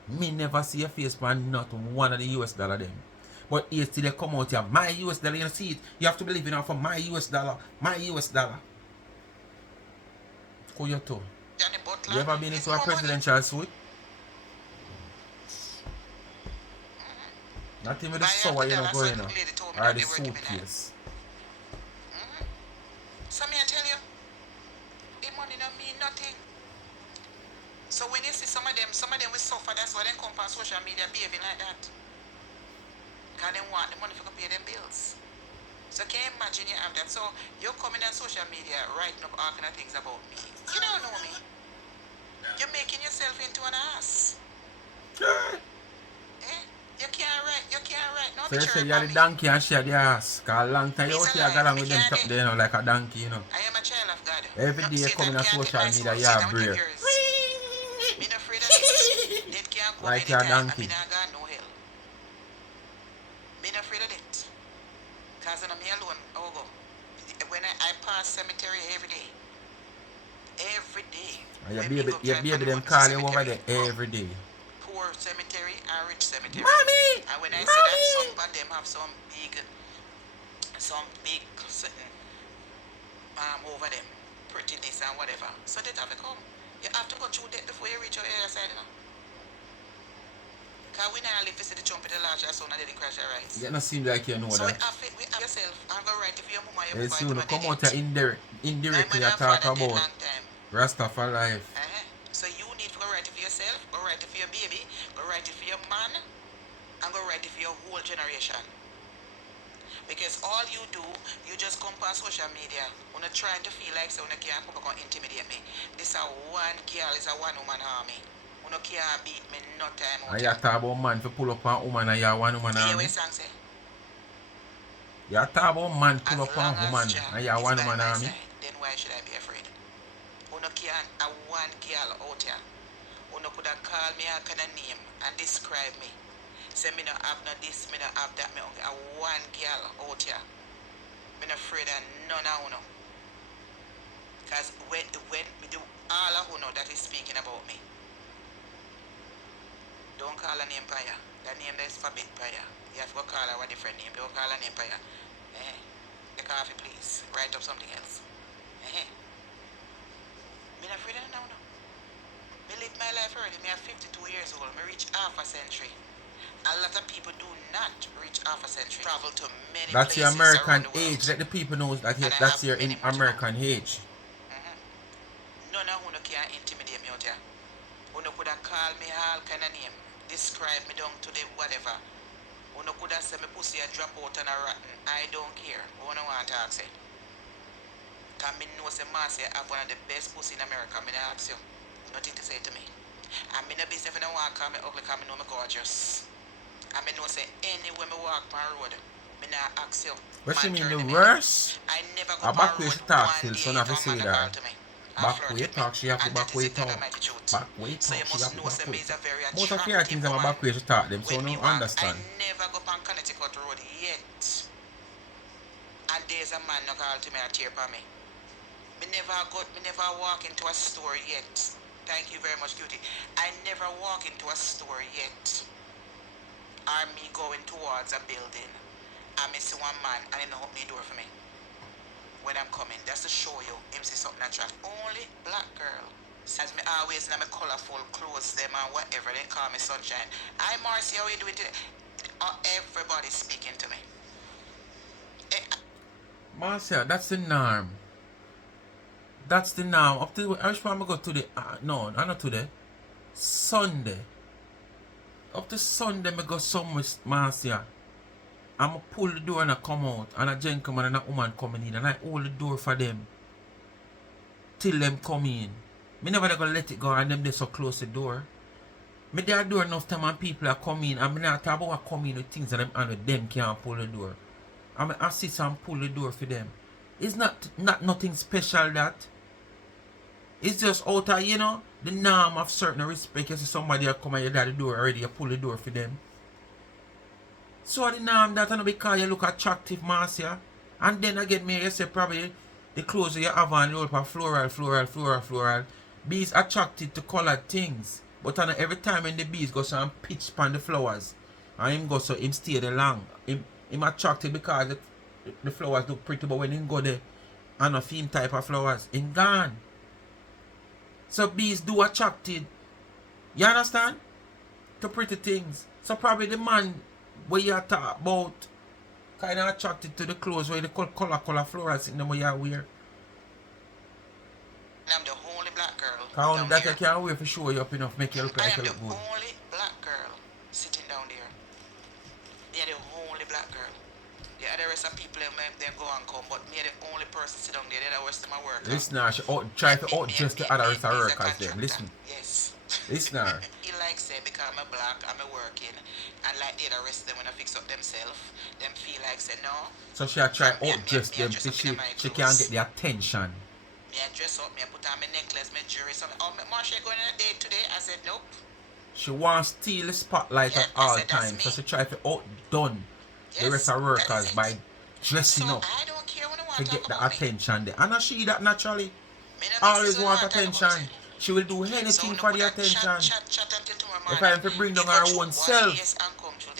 Me never see your face upon not one of the US dollar them. But here still they come out here, my US dollar, you see it. You have to believe in for my US dollar, my US dollar. Who you to? You ever been into a presidential suite? Not even the sour you know going on. Or the suitcase. So me I tell you, the money don't mean nothing. So when you see some of them will suffer, that's why they come on social media behaving like that. Because they want the money for to pay them bills. So can you imagine you have that? So you're coming on social media writing up all kind of things about me. You don't know me. You're making yourself into an ass. Eh? You can't write no So you picture say you're the donkey and she the ass. Cause a long time you out here go along with them top there, you know, like a donkey, you know. I am a child of God. Every day you come on social media, you're brave. Me not afraid of it. It can't come like you're a anytime. donkey. I mean, I got no hell. Me not afraid of it. Because I'm me alone. Oh, go. When I pass cemetery every day. Every day. And your baby them call you over there every day. Poor cemetery and rich cemetery. Mommy! And when I say that, some of them have some big certain over them. Prettiness and whatever. So they have to come. You have to go through that before you reach your other side, you know. Because we now live to see the trumpet the larger son and didn't crash your eyes. You don't seem like you know so that. So we have yourself and go right if your mama your Yes, papa you know, come out here indirectly you talk about Rastafari life. So you need to go right for yourself, go right for your baby, go right for your man, and go right for your whole generation. Because all you do, you just come on social media. When you're trying to feel like so you can't come and intimidate me. This is one girl, is a one woman army. You can't beat me no time out. And you talk about man to pull up on woman and you one woman army. You hear what song say? You talk about man pull up on woman and you one woman army. Then why should I be afraid? You can't a one girl out here. You could have called me a kind of name and describe me. Say me not have no this, me not have that, me a one girl out here. Me not afraid of none of you. Because when me do all of you know that is speaking about me. Don't call a name Paya. That name that is forbid Paya. You have to call her a different name. Don't call her name Paya. coffee, please. Write up something else. Me not afraid of no. Me live my life already. Me are 52 years old. Me reach half a century. A lot of people do not reach half a century. Travel to many That's your places American around the world. age. Let the people know that And that's your many more to American age. None of who can intimidate me out here. Who could have called me all kind of name, describe me down to the whatever. Who could have said me pussy a drop out and a rotten. I don't care. Who no want to ask it. Because me know say Marcia have one of the best pussy in America. Me not ask you. Nothing to say to me. And me no business if I don't want to call me ugly because me know me gorgeous. And me know say anywhere me walk on road, me not ask you. What you mean the worst? I never go A back way she talk still, so not to if a say man that. call to me. Back way talk, she have to back way talk. Back way talk, she have to back way talk. Most of your things are back way she talk them, so no understand. I never go on Connecticut road yet. And there's a man no call to me and tear for me. Me never walk into a store yet. Thank you very much, Cutie. I never walk into a store yet. Or me going towards a building. And me see one man and he no open the door for me. When I'm coming, that's to show you him see something attract. Only black girl. As me always in my colorful clothes them and whatever they call me sunshine. Hi Marcia, how you doing today? Everybody speaking to me. Marcia, that's the norm. That's the norm. Up to I wish I go to the no, not today. Sunday. Up to Sunday me go somewhere, Marcia. I'ma pull the door and I come out, and a gentleman and a woman coming in, and I hold the door for them till them come in. Me never gonna let it go and them they so close the door. Me there door enough time and people are coming, and me not talk about coming with things that them can't pull the door. I'm assist and pull the door for them. It's not nothing special that. It's just out of, the norm of certain respect. You see somebody come and you got the door already, you pull the door for them. So the norm that and because you look attractive, Marcia. And then again, me you say probably the clothes you have on you up floral. Bees attracted to colored things. But every time when the bees go so and pitch upon the flowers, and him go so him stay there long. Him attracted because the flowers look pretty, but when him go there and a theme type of flowers, him gone. So bees do attracted, you understand? To pretty things. So probably the man where you talk about kind of attracted to the clothes where the color flowers in them where you wear. I'm the only black girl. Because that you can't wear for show you up enough, make you look like you look good. I am the only black girl sitting down there. They're the only black girl. The other rest of people they go and come, but me the only person sit down there. They're the rest of my work. Listen now, she try to outdress the other rest of her workers them. Listen. Yes. Listen now. He likes say because I'm a black, I'm a working, and like the other rest of them when I fix up themselves, them feel like say no. So she try outdress them so she can't get the attention. Me I dress up, me I put on my necklace, my jewelry, something. Oh, Marcia going on a date today? I said nope. She wants to steal the spotlight at all times, so she try to outdone the rest of workers by dressing up I don't care when I want to get the attention there. And she that naturally no always want attention. She will do anything for the attention. If I have to bring down her own self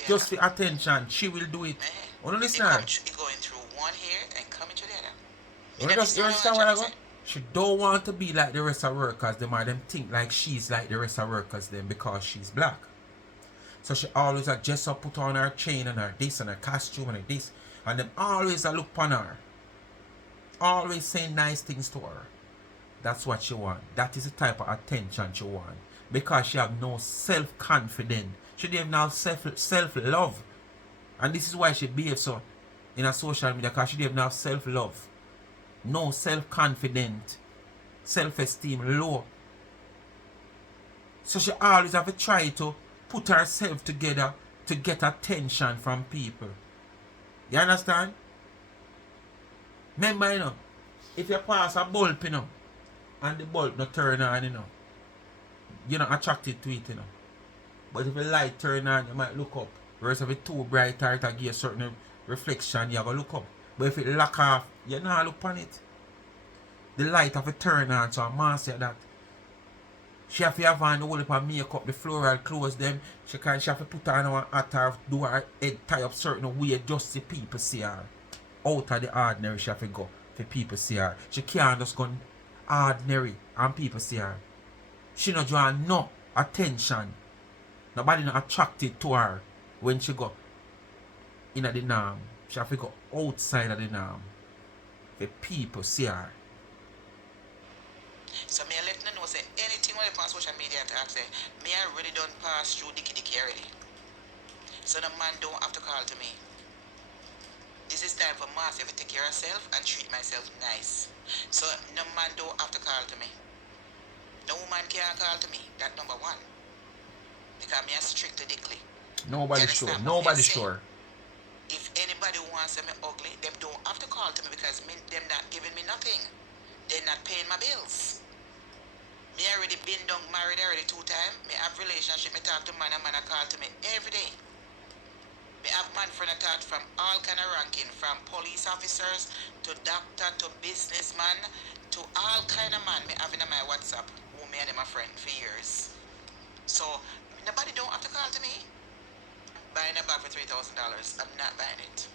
just for attention, she will do it. You know listen her? Going through one here and coming to the other. You understand what I go? She don't want to be like the rest of workers them, or them think like she's like the rest of workers them because she's black. So she always dress up, put on her chain and her this and her costume and her this, and them always look upon her. Always saying nice things to her. That's what she want. That is the type of attention she want. Because she have no self-confidence. She don't have self-love. And this is why she behaves so in a social media, because she don't have self-love. No self-confidence. Self-esteem low. So she always have to try to put herself together to get attention from people. You understand? Remember, if you pass a bulb, and the bulb not turn on, you're not attracted to it, But if the light turn on, you might look up. Whereas if it's too bright or it give a certain reflection, you're going to look up. But if it lock off, you not look on it. The light have to turn on, so Marcia that. She have to have on the whole heap of makeup, the floral clothes them. She have to put on her hat or do her head tie up certain way just the people see her. out of the ordinary she have to go for people see her. She can't just go ordinary and people see her. She not draw no attention. Nobody not attracted to her when she go in the norm. She have to go outside of the norm for people see her. So me let you know say anything when on social media and talk say me I really don't pass through dicky already. So the man don't have to call to me. This is time for Marcia to take care of herself and treat myself nice. So no man don't have to call to me. No woman can call to me. That number one. Because me a strict to dickly. Nobody sure. Nobody sure. If anybody wants me ugly, them don't have to call to me because them not giving me nothing. They're not paying my bills. Me already been done married already 2 times. Me have relationship. Me talk to man and man a call to me every day. Me have man friend a talk from all kind of ranking, from police officers to doctor to businessman to all kind of man. Me have in my WhatsApp who me and them a friend for years. So nobody don't have to call to me. Buying a bag for $3,000. I'm not buying it.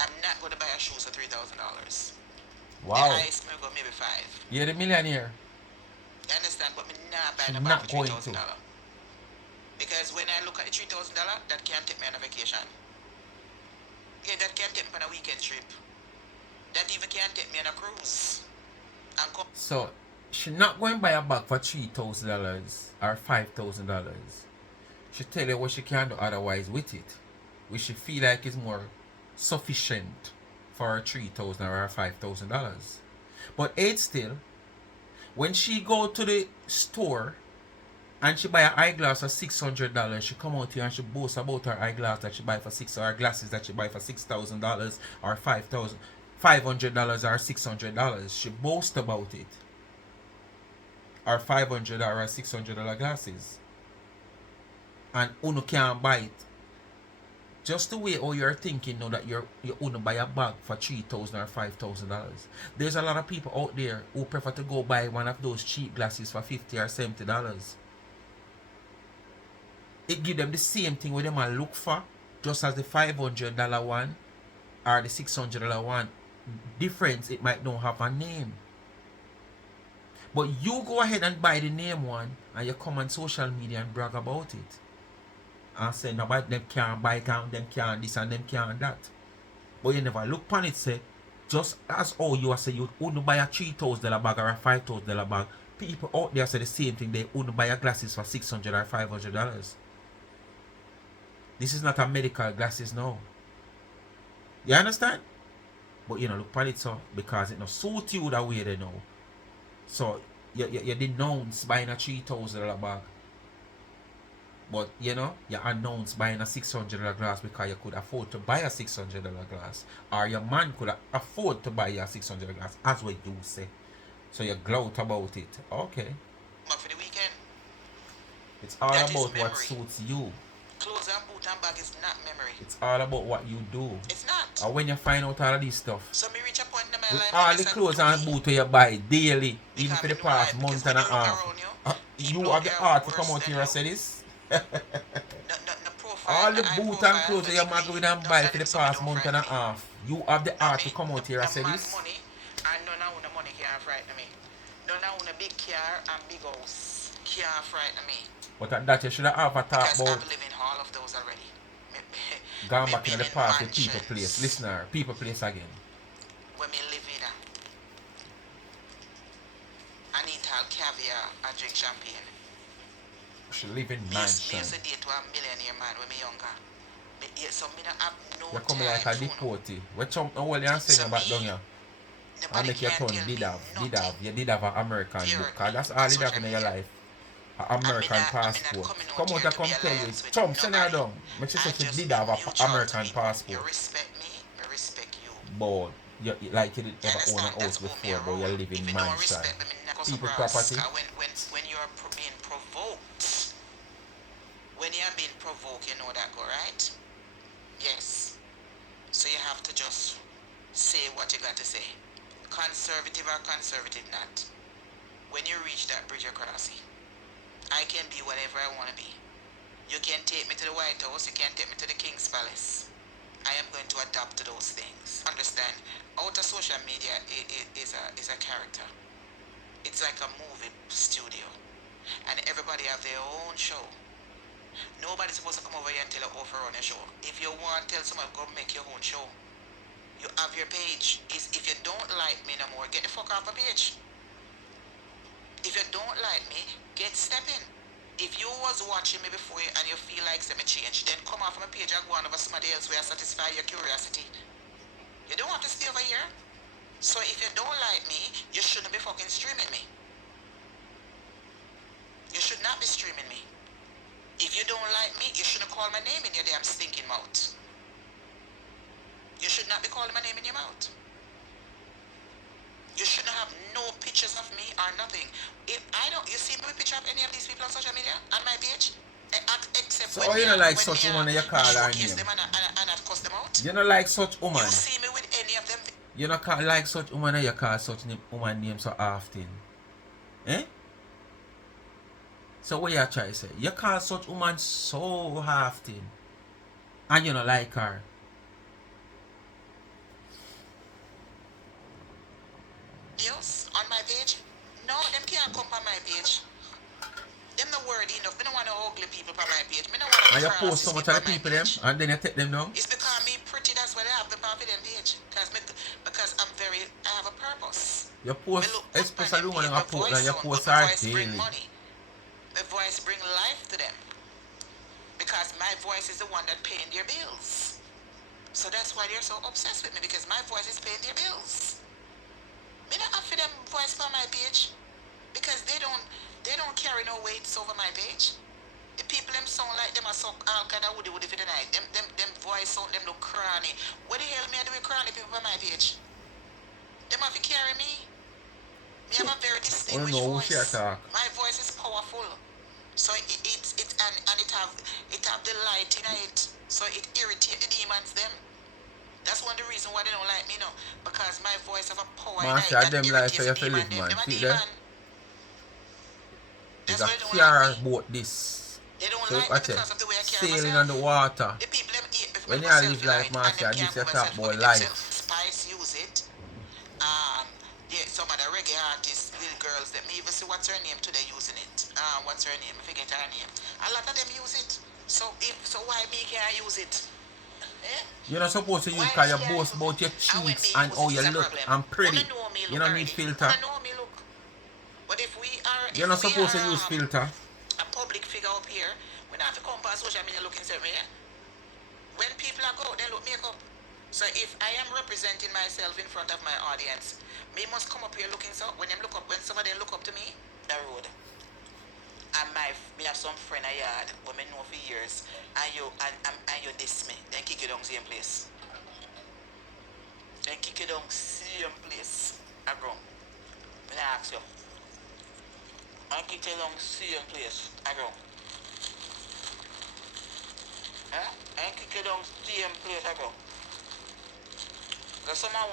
I'm not going to buy a shoes for $3,000. Wow. The highest me go maybe 5. You're the millionaire. You understand? But me not buying She a bag not for going $3,000. to. Because when I look at the $3,000, that can't take me on a vacation. Yeah, that can't take me on a weekend trip. That even can't take me on a cruise. And So she not going to buy a bag for $3,000 or $5,000. She tell you what she can do otherwise with it, which she feel like is more sufficient for her $3,000 or $5,000. But it's still, when she go to the store and she buy an eyeglass for $600, she come out here and she boast about her eyeglass that she buy for or glasses that she buy for $6,000 or $500 or $600. She boast about it. Or $500 or $600 glasses. And uno can't buy it. Just the way how you're thinking now that you uno buy a bag for $3,000 or $5,000. There's a lot of people out there who prefer to go buy one of those cheap glasses for $50 or $70. It give them the same thing where them a look for, just as the $500 one or the $600 one. Difference, it might not have a name. But you go ahead and buy the name one and you come on social media and brag about it. And say nobody them can't buy it and them can't this and them can't that. But you never look upon it say, just as how you say you wouldn't buy a $3,000 bag or a $5,000 bag, people out there say the same thing, they wouldn't buy a glasses for $600 or $500. This is not a medical glasses now. You understand? But you know, look upon it so because it not suit you that way they know. So you denounce buying a $3,000 bag. But you know, you announce buying a $600 glass because you could afford to buy a $600 glass. Or your man could afford to buy a $600 glass, as we do say. So you gloat about it. Okay. But for the weekend, it's all that about what suits you. Clothes and boot and bag is not memory. It's all about what you do. It's not. And when you find out all of this stuff, so me reach a point in my with life all the clothes and boots you buy daily, even for the past month and a half, you have the heart to come out here and say this? All the boots and clothes you might go and buy for the past month and a half, you have the heart to come out here and say this? Money, and none of the money can't frighten me. None of the big car and big house can't frighten me. But at that you should have a talk because about I'm living all of those already. gone back in the past with people place. Listener, people place again. When me live in I eat all caviar and drink champagne. She live in mansion. Me used to date to a millionaire man when me younger. So me don't have no you come time like a for deportee. What chump no all you saying about down here? I make your tongue did have. You did have an American look. Cause that's all you have in your life. An American passport. Come out and come tell you. Chump, send her down. But she said she did have an American passport. You respect me, I respect you. But you like you didn't ever own a house before, but you live in mansion. People property. When you're being provoked, when you're being provoked, you know that go right? Yes. So you have to just say what you got to say. Conservative or conservative not. When you reach that bridge of crossing, I can be whatever I want to be. You can take me to the White House, you can take me to the King's Palace. I am going to adapt to those things. Understand? Outer social media is a character. It's like a movie studio, and everybody have their own show. Nobody's supposed to come over here and tell you how to run your show. If you want, tell someone go make your own show. You have your page. If you don't like me no more, get the fuck off my page. If you don't like me, get stepping. If you was watching me before and you feel like me change, then come off my page and go on over somebody else where I satisfy your curiosity. You don't have to stay over here. So if you don't like me, you shouldn't be fucking streaming me. You should not be streaming me. If you don't like me, you shouldn't call my name in your damn stinking mouth. You should not be calling my name in your mouth. You shouldn't have no pictures of me or nothing. If I don't, you see me with picture of any of these people on social media on my page, except So when you me don't like when such me woman you call her showcase name? them and I've cussed them out. You don't like such woman? You see me with any of them? You don't like such woman you call such woman name so often? Eh? So what you try to say? You call such woman so often and you don't like her. Yes, on my page? No, them can't come on my page. Them not worthy enough. Me don't want no ugly people on my page. Me don't want And you no post so much of the people them and then you take them down? It's because me pretty, that's why they have them on them page. Because I have a purpose. You post, especially when you post and you post her daily. My voice bring life to them. Because my voice is the one that paying their bills. So that's why they're so obsessed with me, because my voice is paying their bills. Me not offer them voice on my page because they don't carry no weights over my page. The people them sound like them are so all kind of woody for the night. Them voice sound them look cranny. What the hell me I do with cranny people on my page? Them have to carry me. Me have a very distinguished voice. My voice is powerful. So it have the light in it. So it irritates the demons them. That's one of the reasons why they don't like me now. Because my voice have a power Marcia, in it that them like irritates for the you to demon live, them. man. Them a See demon. that? That's There's why a they don't car like me. boat this. They don't So like me because of the way I carry sailing myself. on the water. The people them eat before When you myself live like Marcia, this you talk about life. Spice use it. Some of the reggae artists, little girls, them even see what's her name today using it. What's her name? I forget her name. A lot of them use it. So why me can't use it? Eh? You're not supposed to use because you boast about your cheeks and how you look and pretty. You don't need filter. But if we are, You're not supposed to use filter. A public figure up here, we don't have to come on social media looking certain way. When people are go, they look makeup. So if I am representing myself in front of my audience, me must come up here looking so. When somebody look up to me, the road. And me have some friend I yard who me know for years, and you diss me, then kick you down same place. Then kick you down same place. I go. Me ask you. I kick you down same place. I go. Huh? I kick you down same place. I go. Because somehow,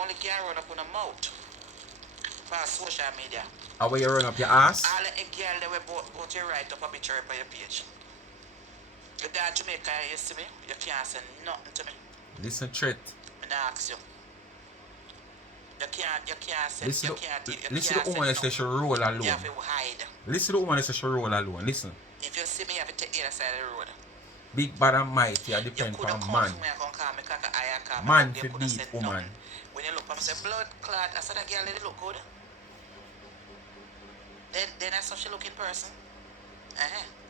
only can run up on a mouth for social media. How will you run up your ass? All the girl that we both you write up a picture on your page. You dad Jamaica, you see me? You can't say nothing to me. Listen, threat. I'm not ask you. You can't say Listen you to the woman that says she roll alone. You have to hide. Listen to the woman that says she roll alone. Listen. If you see me, you have to take the other side of the road. Big bad and mighty, I depend on man. Man to beat woman. When you look at me, say blood clot, I said that girl let it look good. Then I saw she look in person.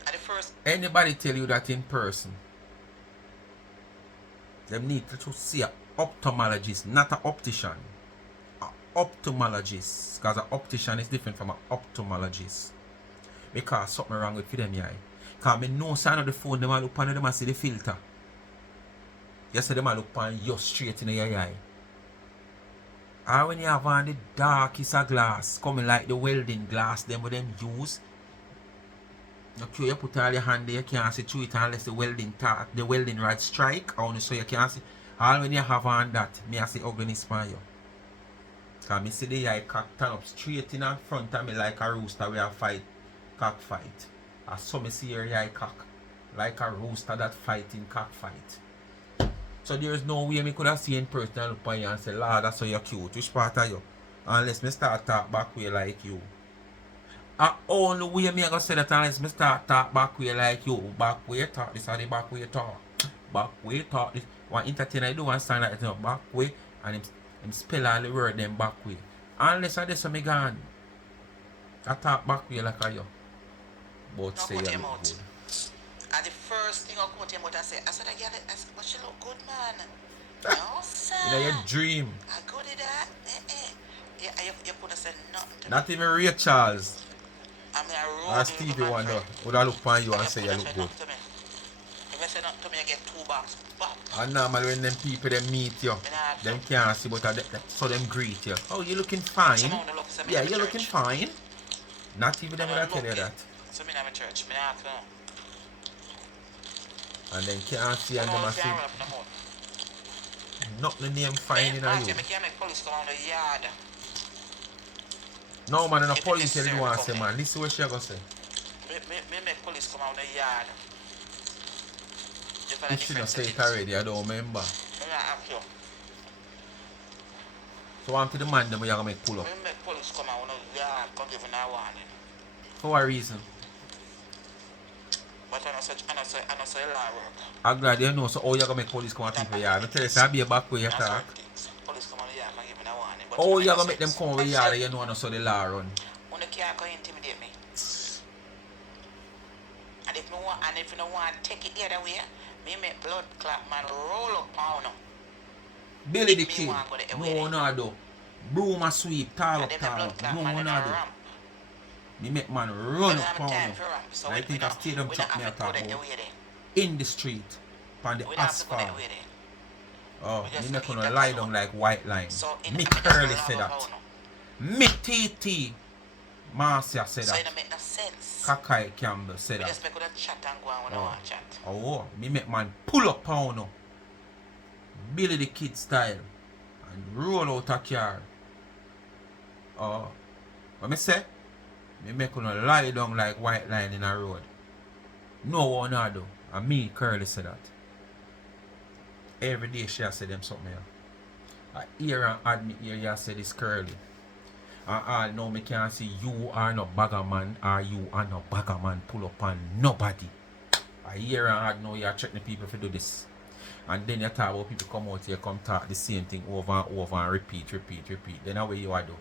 At the first. Anybody tell you that in person? They need to see an ophthalmologist, not an optician. An ophthalmologist. Because an optician is different from an ophthalmologist. Because something wrong with them eye. Because I know sign of the phone, them look on them and see the filter. You see them look on you straight in your eye. Or when you have on the darkest of glass, coming like the welding glass them with them use. You put all your hand there, you can't see through it unless the welding rod strike, or so you can't see. All when you have on that, me I see ugliness for you. Because I see the eye cock turn up straight in front of me like a rooster we have fight, cock fight. Or so me see your eye cock, like a rooster that fighting cock fight. So there's no way me could have seen in person and look at you and say, Lord, that's how you're cute. Which part are you? Unless me start talk back way like you. Only way me I gonna say that unless me start talk back way like you. Back way talk, this are the back way talk. Back way talk this. One entertainer do one sign like that, back way, and him spell all the word them back way. Unless I this me gone. I talk back way like I you. But No, say you cut him look out. good. And the first thing I cut him out, I said, that girl, I said, but she look good, man. No, sir. In your dream. I go to that. Yeah, you could have said nothing to me. Not even Ray Charles I mean, I or rode Stevie Wonder would I look upon you and say you look good. If I say nothing to me, I get 2 bucks. And normally when them people them meet you, them can't see but so them greet you. Oh, you looking fine? Yeah, you're looking fine. Not even them would I tell you that. So me in church, me ask them. And then can't see and them a say nothing name fine in a you. Me can't make police come out the yard. No man, in a police tell you want to say man. Listen what she gonna say. Me make police come out the yard. If she don't say it already, I don't remember. So I'm to the man them you're gonna make pull up. Me make police come out the yard, come give a warning. For what reason? But I don't say law work. I'm glad you know, so how you gonna make police come and people yard? I tell you, I'll be a back way you talk. Police come out the yard, give a warning. Oh, you gonna make them come over yard and you know so the law run. When the car can intimidate me. And if you don't want to take it the other way, me make blood clot man roll up pound. Billy the Kid. No, do. Broom a sweep, tall up. No, do. Me make man run up pound. I think I stadium chop me a talk about. In the street, on the asphalt. Oh, me make gonna lie down like white line. Me Curly said that. Me TT. Marcia said that. So it don't make no sense. Kakai Campbell said We that. just make a chat and go on when I want to chat. Oh, me make man pull up pound. Billy the Kid style. And roll out a car. Oh. What me say? Me make gonna lie down like white line in a road. No one do. And me Curly said that. Every day she has said them something here. I hear and admit here you say this Curly. And all now me can't see you are no bagger man or you are no bagger man pull up on nobody. I hear and add now you're checking people to do this. And then you talk about people come out here come talk the same thing over and over and repeat. Then how you are do.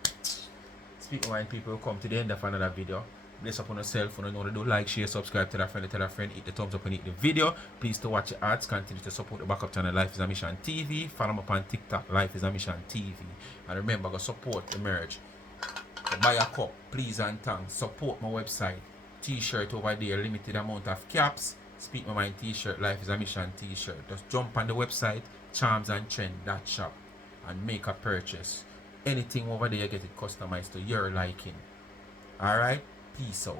Speaking when people will come to the end of another video. Bless upon yourself. You know to do like, share, subscribe, tell a friend, hit the thumbs up and hit the video. Please to watch your ads, continue to support the backup channel Life is a Mission TV. Follow me up on TikTok, Life is a Mission TV. And remember, go support the merge. Go buy a cup, please and thanks. Support my website. T-shirt over there, limited amount of caps. Speak my mind t-shirt, Life is a Mission t-shirt. Just jump on the website, charmsandtrend.shop and make a purchase. Anything over there, you get it customized to your liking. Alright? Peace out.